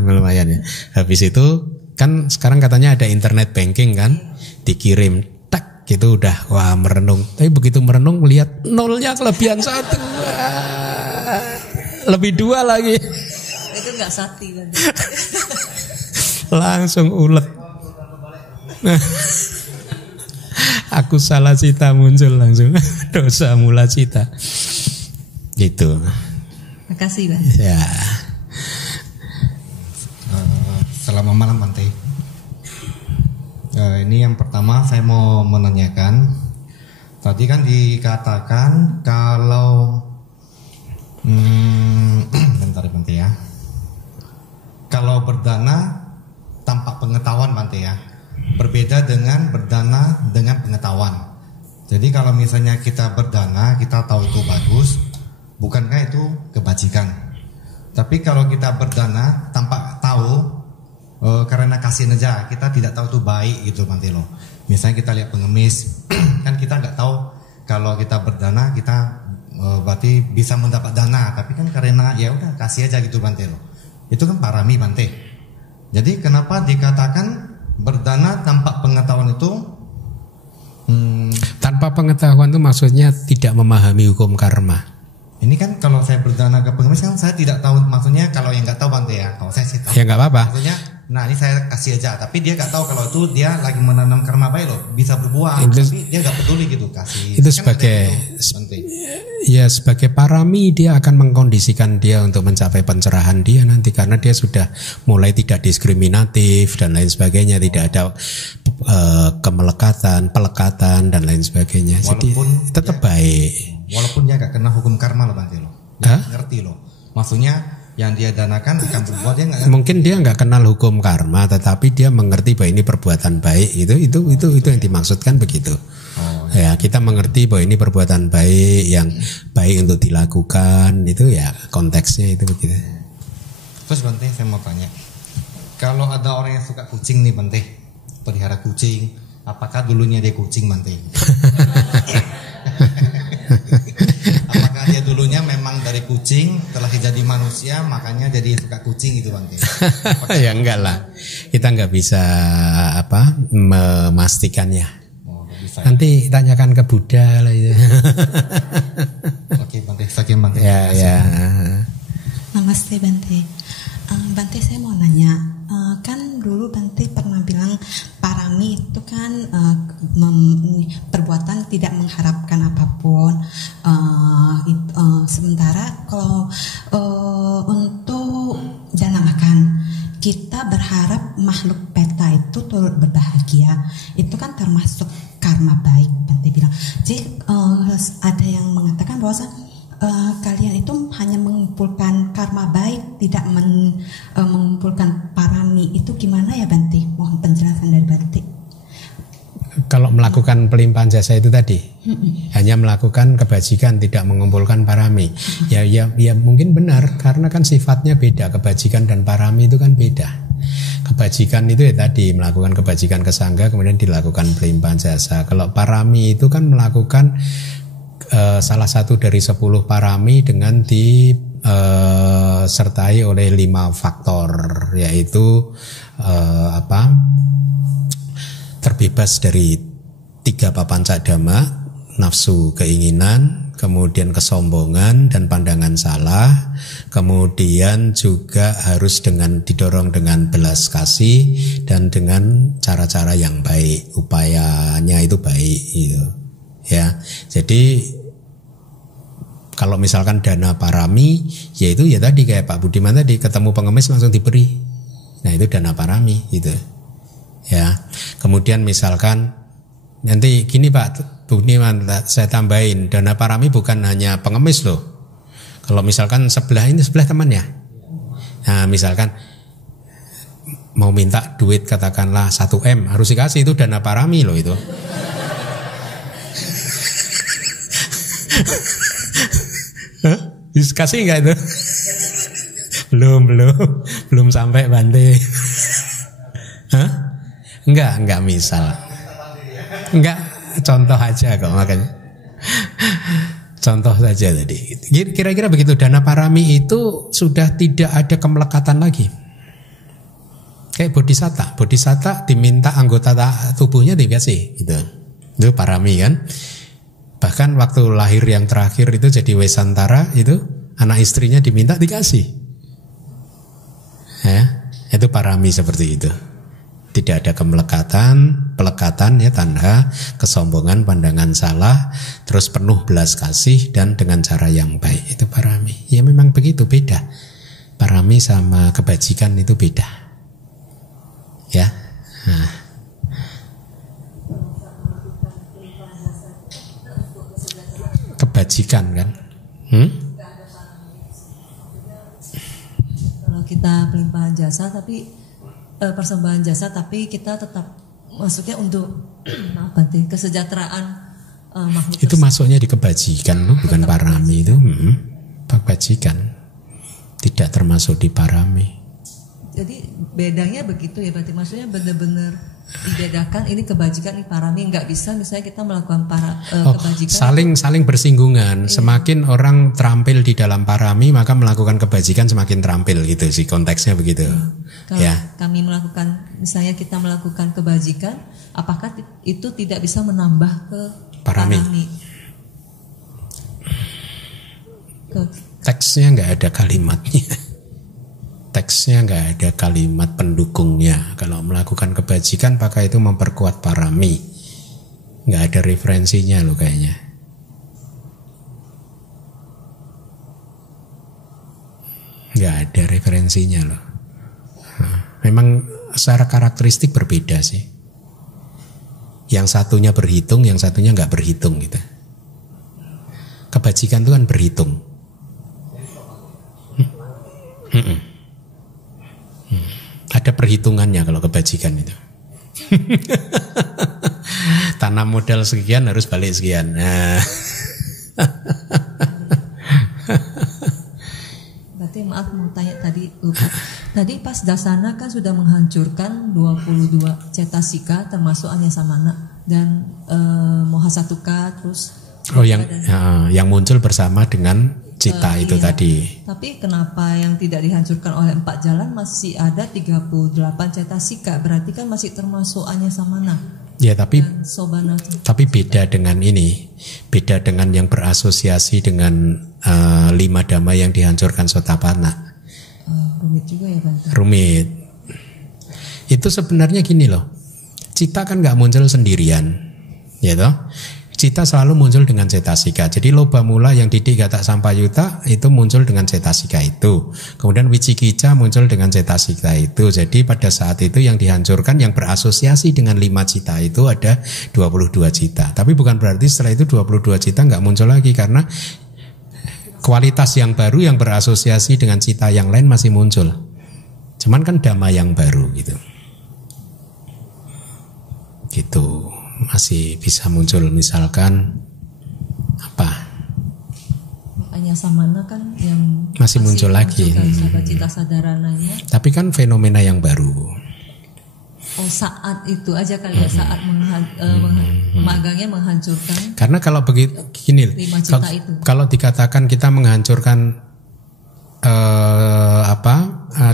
lumayan ya. Habis itu kan sekarang katanya ada internet banking kan, dikirim tak gitu udah wah merenung. Tapi begitu merenung melihat nolnya kelebihan 1, lebih 2 lagi. Itu nggak sakti berarti. Langsung ulet. Aku salah cita muncul langsung. Dosa mula cita. Gitu. Makasih Bang. Ya. Selamat malam Bante. Ini yang pertama saya mau menanyakan. Tadi kan dikatakan kalau bentar Bante ya. Kalau berdana tanpa pengetahuan Bante ya, berbeda dengan berdana dengan pengetahuan. Jadi kalau misalnya kita berdana, kita tahu itu bagus, bukankah itu kebajikan? Tapi kalau kita berdana tanpa tahu, karena kasih aja, kita tidak tahu itu baik gitu Bante loh. Misalnya kita lihat pengemis, kan kita nggak tahu kalau kita berdana kita berarti bisa mendapat dana, tapi kan karena ya udah kasih aja gitu Bante loh. Itu kan parami Bante. Jadi kenapa dikatakan berdana tanpa pengetahuan itu? Tanpa pengetahuan itu maksudnya tidak memahami hukum karma. Ini kan kalau saya berdana ke pengemis kan saya tidak tahu, maksudnya kalau yang nggak tahu Bante ya, kalau saya sih tahu. Ya nggak apa-apa. Maksudnya, nah ini saya kasih aja, tapi dia nggak tahu kalau itu dia lagi menanam karma baik loh, bisa berbuah, tapi dia nggak peduli gitu kasih. Itu kan sebagai Bante. Ya sebagai parami dia akan mengkondisikan dia untuk mencapai pencerahan dia nanti, karena dia sudah mulai tidak diskriminatif dan lain sebagainya, tidak ada pelekatan dan lain sebagainya. Walaupun jadi tetap baik. Walaupun dia gak kena hukum karma loh Bante loh. Dia ngerti loh. Maksudnya yang dia danakan akan berbuat, dia nggak. Mungkin dia nggak kenal hukum karma, tetapi dia mengerti bahwa ini perbuatan baik. Itu yang dimaksudkan begitu. Ya, kita mengerti bahwa ini perbuatan baik yang baik untuk dilakukan, itu ya konteksnya itu begitu. Terus Bante, saya mau tanya, kalau ada orang yang suka kucing nih Bante, pelihara kucing, apakah dulunya dia kucing Bante? Apakah dia dulunya memang dari kucing, telah jadi manusia, makanya jadi suka kucing itu Bante? Ya enggak lah, kita nggak bisa memastikannya. Nanti tanyakan ke Buddha lah itu. Oke Bante, sekian Bante. Ya. Namaste Bante. Bante, saya mau nanya, kan dulu Bante pernah bilang parami itu kan perbuatan tidak mengharapkan apapun. Sementara kalau untuk dana makan, kita berharap makhluk peta itu turut berbahagia, itu kan termasuk karma baik, Bante bilang. Jadi ada yang mengatakan bahwa kalian itu hanya mengumpulkan karma baik, tidak mengumpulkan parami. Itu gimana ya Bante? Mohon penjelasan dari Bante. Kalau melakukan pelimpahan jasa itu tadi, hanya melakukan kebajikan, tidak mengumpulkan parami. Ya mungkin benar, karena kan sifatnya beda. Kebajikan dan parami itu kan beda. Kebajikan itu ya tadi melakukan kebajikan ke sangga, kemudian dilakukan pelimpahan jasa. Kalau parami itu kan melakukan salah satu dari 10 parami dengan disertai oleh 5 faktor, yaitu terbebas dari 3 papanca dhamma, nafsu keinginan, kemudian kesombongan dan pandangan salah, kemudian juga harus didorong dengan belas kasih dan dengan cara-cara yang baik, upayanya itu baik gitu. Ya. Jadi kalau misalkan dana parami, yaitu ya tadi kayak Pak Budiman tadi, ketemu pengemis langsung diberi. Nah, itu dana parami gitu. Ya. Kemudian misalkan nanti gini Pak Budiman, saya tambahin, dana parami bukan hanya pengemis loh. Kalau misalkan sebelah temannya. Nah, misalkan mau minta duit katakanlah 1M, harus dikasih, itu dana parami loh itu. Kasih enggak itu? Belum sampai Bante. Enggak misal. Enggak, contoh aja kok makanya. Contoh saja tadi. Kira-kira begitu, dana parami itu sudah tidak ada kemelekatan lagi. Kayak bodhisatta diminta anggota tubuhnya dikasih gitu. Itu parami kan. Bahkan waktu lahir yang terakhir itu jadi Wesantara, itu anak istrinya diminta dikasih. Ya, itu parami seperti itu. Tidak ada pelekatan ya, tanda kesombongan, pandangan salah, terus penuh belas kasih dan dengan cara yang baik, itu parami. Ya memang begitu, beda. Parami sama kebajikan itu beda. Ya. Nah. Kebajikan kan. Kalau kita pelimpahan jasa tapi persembahan jasa, tapi kita tetap masuknya untuk kesejahteraan makhluk. Itu masuknya di kebajikan loh, bukan parami itu. Kebajikan tidak termasuk di parami. Jadi bedanya begitu ya, berarti maksudnya benar-benar dibedakan, ini kebajikan, ini parami. Nggak bisa misalnya kita melakukan kebajikan saling bersinggungan. Iya. Semakin orang terampil di dalam parami, maka melakukan kebajikan semakin terampil gitu sih, konteksnya begitu. Kalau ya. kami melakukan, misalnya kita melakukan kebajikan, apakah itu tidak bisa menambah ke parami? Teksnya nggak ada kalimatnya. Teksnya nggak ada kalimat pendukungnya. Kalau melakukan kebajikan, maka itu memperkuat parami. Nggak ada referensinya loh kayaknya. Nggak ada referensinya loh. Memang secara karakteristik berbeda sih. Yang satunya berhitung, yang satunya nggak berhitung gitu. Kebajikan itu kan berhitung. Ada perhitungannya kalau kebajikan itu. Tanam modal sekian harus balik sekian. Nah. Berarti maaf mau tanya tadi lupa. Tadi pas Dasana kan sudah menghancurkan 22 cetasika termasuk Anyasamana dan Mohasatuka terus. Oh yang muncul bersama dengan cita itu iya. tadi. Tapi kenapa yang tidak dihancurkan oleh 4 jalan masih ada 38 cetasika? Berarti kan masih termasuk Anyasamana. Ya tapi Sobana. Tapi beda dengan ini, beda dengan yang berasosiasi dengan 5 dhamma yang dihancurkan Sotapanna. Rumit juga ya Bante. Rumit. Itu sebenarnya gini loh, cita kan nggak muncul sendirian, ya toh? Cita selalu muncul dengan cetasika. Jadi loba mula yang didik gata sampayuta itu muncul dengan cetasika itu. Kemudian wicikica muncul dengan cetasika itu. Jadi pada saat itu yang dihancurkan yang berasosiasi dengan 5 cita itu ada 22 cita. Tapi bukan berarti setelah itu 22 cita nggak muncul lagi, karena kualitas yang baru yang berasosiasi dengan cita yang lain masih muncul. Cuman kan dhamma yang baru gitu. Gitu. Masih bisa muncul, misalkan apa? Anyasamana kan yang masih muncul lagi. Cita sadarananya. Tapi kan fenomena yang baru. Oh saat itu aja kali ya, saat magangnya menghancurkan. Karena kalau begitu gini, kalau dikatakan kita menghancurkan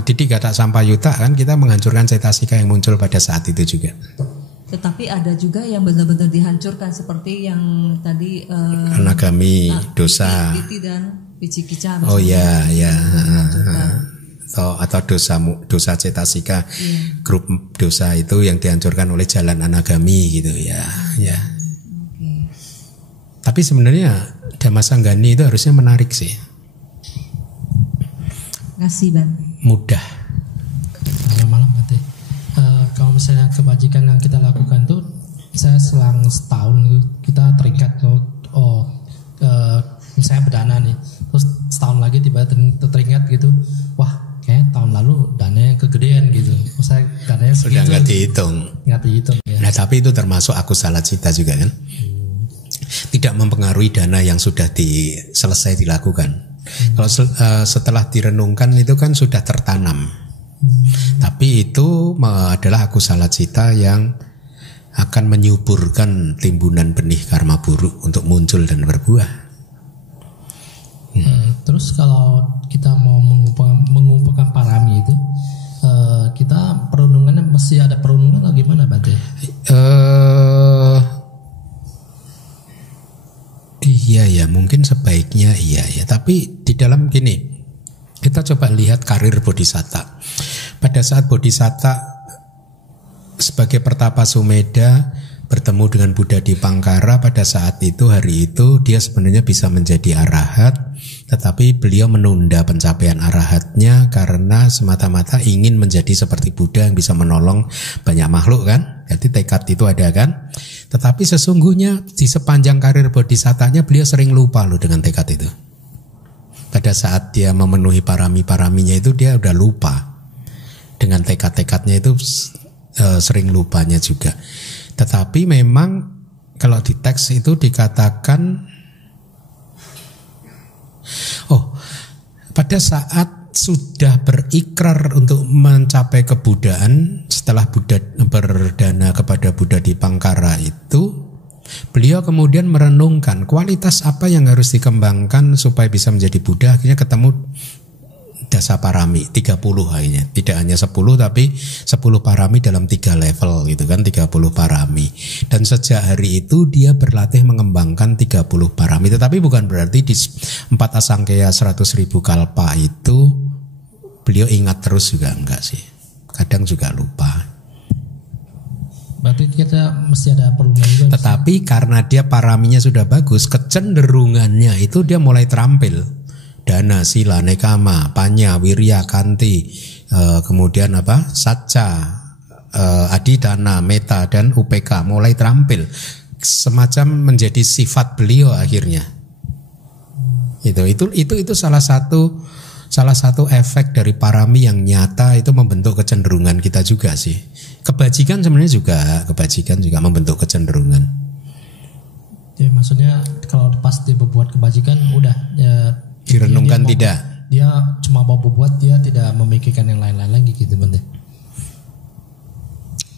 didik gata sampayuta kan kita menghancurkan cetasika yang muncul pada saat itu juga. Tetapi ada juga yang benar-benar dihancurkan seperti yang tadi anagami, dosa, Titi dan Wicikica. Oh ya. Atau dosa cetasika, grup dosa itu yang dihancurkan oleh jalan anagami gitu ya. Okay. Tapi sebenarnya Dhamma Sanggani itu harusnya menarik sih. Ngasih Ban. Mudah. Malam Bante. Kalau misalnya kebajikan yang kita lakukan tuh, saya selang setahun kita terikat misalnya berdana nih, terus setahun lagi tiba-tiba teringat gitu, wah kayak tahun lalu dananya kegedean gitu, saya dananya segitu. Sudah nggak dihitung. Ya. Nah tapi itu termasuk akusala cita juga kan? Tidak mempengaruhi dana yang sudah selesai dilakukan. Kalau setelah direnungkan itu kan sudah tertanam. Tapi itu adalah akusala cita yang akan menyuburkan timbunan benih karma buruk untuk muncul dan berbuah. Terus kalau kita mau mengumpulkan parami itu, kita perundungannya mesti ada perundungan atau gimana Bante? Iya ya, mungkin sebaiknya iya ya. Tapi di dalam gini, kita coba lihat karir Bodhisatta. Pada saat Bodhisatta sebagai pertapa Sumedha bertemu dengan Buddha di Pangkara, pada saat itu hari itu dia sebenarnya bisa menjadi arahat, tetapi beliau menunda pencapaian arahatnya karena semata-mata ingin menjadi seperti Buddha yang bisa menolong banyak makhluk kan. Jadi tekad itu ada kan. Tetapi sesungguhnya di sepanjang karir Bodhisattanya beliau sering lupa loh dengan tekad itu. Pada saat dia memenuhi parami-paraminya itu dia udah lupa. Dengan tekad-tekadnya itu sering lupanya juga. Tetapi memang kalau di teks itu dikatakan pada saat sudah berikrar untuk mencapai kebudaan, setelah Buddha berdana kepada Buddha di Pangkara itu, beliau kemudian merenungkan kualitas apa yang harus dikembangkan supaya bisa menjadi Buddha. Akhirnya ketemu dasa parami 30 akhirnya, tidak hanya 10 tapi 10 parami dalam 3 level gitu kan, 30 parami. Dan sejak hari itu dia berlatih mengembangkan 30 parami. Tetapi bukan berarti di 4 asangkaya 100.000 kalpa itu beliau ingat terus juga, enggak sih. Kadang juga lupa. Berarti kita mesti ada perundungan juga. Tetapi karena dia paraminya sudah bagus, kecenderungannya itu dia mulai terampil dana, sila, nekama, panya, wirya, kanti, kemudian satca, adidana, meta, dan upk mulai terampil, semacam menjadi sifat beliau akhirnya. Itu salah satu efek dari parami yang nyata, itu membentuk kecenderungan kita juga sih. Kebajikan juga membentuk kecenderungan. Ya, maksudnya kalau pas dia berbuat kebajikan udah ya, direnungkan tidak. Dia cuma mau berbuat, dia tidak memikirkan yang lain-lain lagi gitu Bante.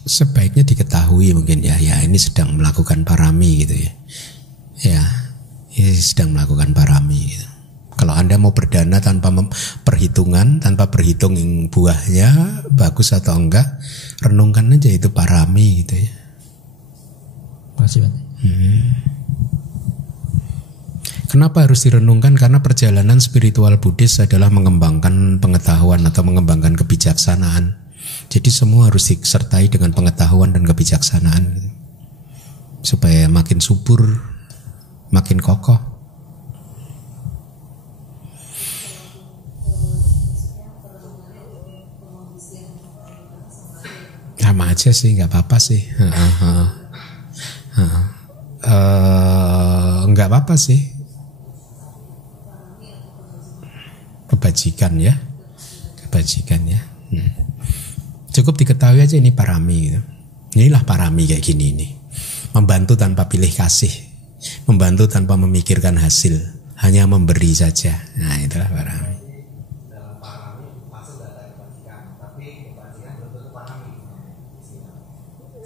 Sebaiknya diketahui mungkin ya ini sedang melakukan parami gitu ya. Ya, ini sedang melakukan parami gitu. Kalau Anda mau berdana tanpa perhitungan, tanpa berhitung buahnya bagus atau enggak, renungkan aja itu parami gitu ya. Makasih Bante. Kenapa harus direnungkan? Karena perjalanan spiritual Buddhis adalah mengembangkan pengetahuan atau mengembangkan kebijaksanaan. Jadi semua harus disertai dengan pengetahuan dan kebijaksanaan gitu. Supaya makin subur, makin kokoh. Sama aja sih, nggak apa-apa sih. Nggak apa-apa sih. Kebajikan ya. Cukup diketahui aja ini parami gitu. Inilah parami kayak gini ini. Membantu tanpa pilih kasih, membantu tanpa memikirkan hasil, hanya memberi saja. Nah, itulah parami.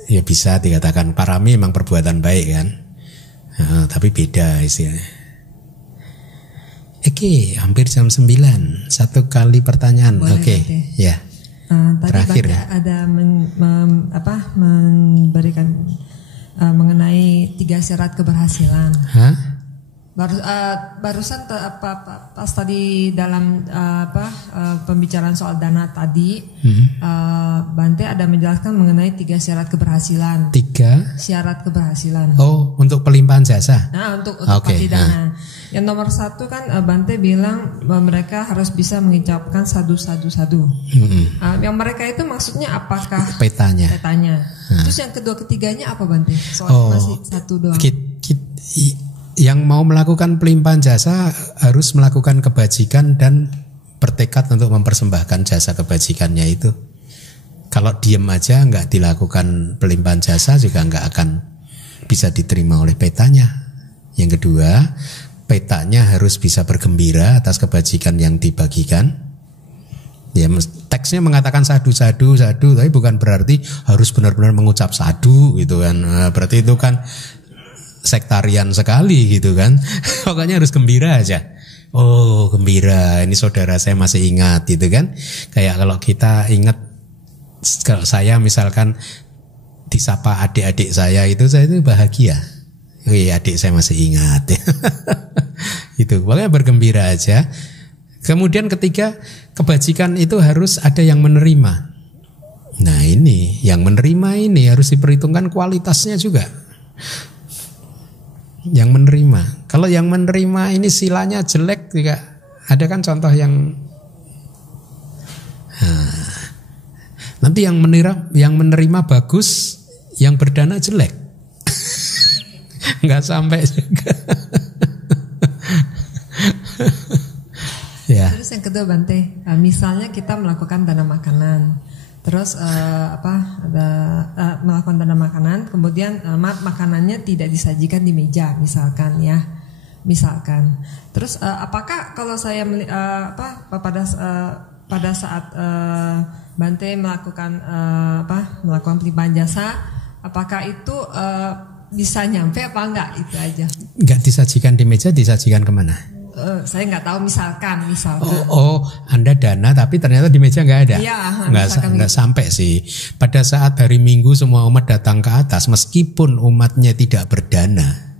Ya bisa dikatakan parami memang perbuatan baik kan, tapi beda istilahnya. Oke, hampir jam 9. Satu kali pertanyaan. Oke, ya. Tadi Terakhir Bante ya. ada memberikan mengenai 3 syarat keberhasilan. Hah? Barusan pas tadi dalam pembicaraan soal dana tadi, Bante ada menjelaskan mengenai 3 syarat keberhasilan. 3 syarat keberhasilan. Oh, untuk pelimpahan jasa. Nah, untuk Oke, pasti dana. Yang nomor 1 kan Bante bilang bahwa mereka harus bisa mengucapkan sadu. Yang mereka itu maksudnya apakah Petanya. Terus yang kedua ketiganya apa Bante? Soal masih 1 doang. Yang mau melakukan pelimpahan jasa harus melakukan kebajikan dan bertekad untuk mempersembahkan jasa kebajikannya itu. Kalau diam aja nggak dilakukan pelimpahan jasa juga nggak akan bisa diterima oleh petanya. Yang kedua, petanya harus bisa bergembira atas kebajikan yang dibagikan. Ya, teksnya mengatakan sadu, tapi bukan berarti harus benar-benar mengucap sadu gitu kan. Berarti itu kan sektarian sekali gitu kan. Pokoknya harus gembira aja. Oh, gembira, ini saudara saya masih ingat gitu kan. Kayak kalau kita ingat, kalau saya misalkan disapa adik-adik saya itu bahagia. Wih, adik saya masih ingat. Itu pokoknya bergembira aja. Kemudian ketiga, kebajikan itu harus ada yang menerima. Nah, ini yang menerima ini harus diperhitungkan kualitasnya juga. Yang menerima. Kalau yang menerima ini silanya jelek juga. Ada kan contoh yang nanti yang menerima bagus, yang berdana jelek. Enggak sampai juga. Ya. Terus yang kedua Bante, misalnya kita melakukan dana makanan. Terus melakukan dana makanan, kemudian makanannya tidak disajikan di meja, misalkan. Terus apakah kalau saya pada saat Bante melakukan pelimpahan jasa, apakah itu bisa nyampe apa enggak? Itu aja. Enggak disajikan di meja, disajikan kemana? Saya nggak tahu misalkan. Oh, Anda dana tapi ternyata di meja nggak ada. Iya, nggak sampai sih. Pada saat hari Minggu semua umat datang ke atas, meskipun umatnya tidak berdana,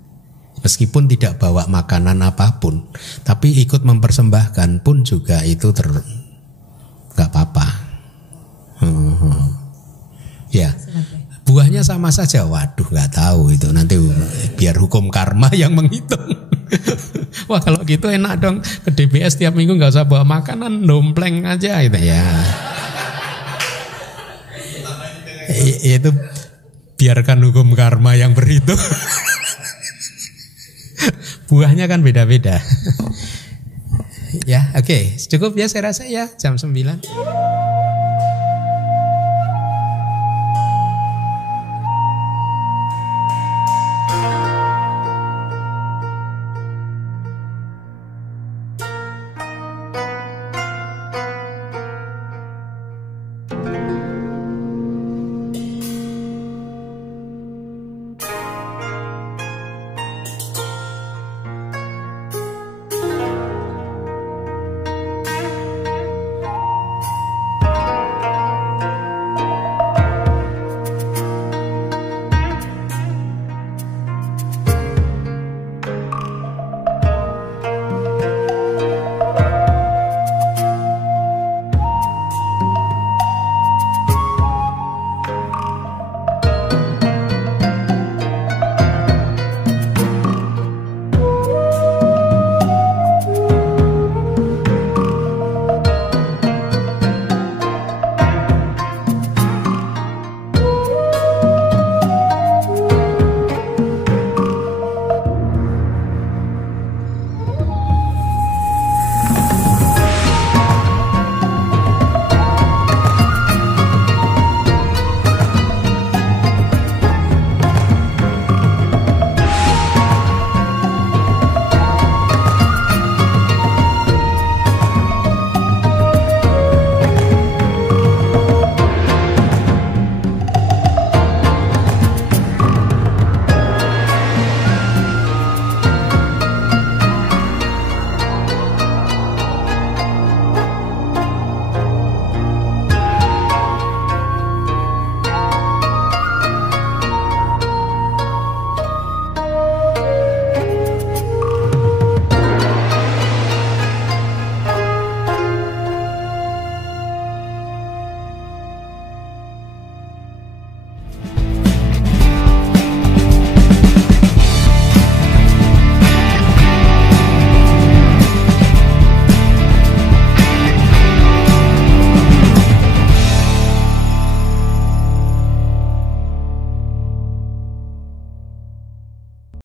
meskipun tidak bawa makanan apapun, tapi ikut mempersembahkan pun juga itu nggak apa-apa. Ya, buahnya sama saja. Waduh, nggak tahu itu, nanti biar hukum karma yang menghitung. Wah kalau gitu enak dong, ke DBS tiap minggu nggak usah bawa makanan, dompleng aja gitu ya. Itu biarkan hukum karma yang berhitung. Buahnya kan beda-beda. Ya, oke. Cukup ya saya rasa ya, jam 9.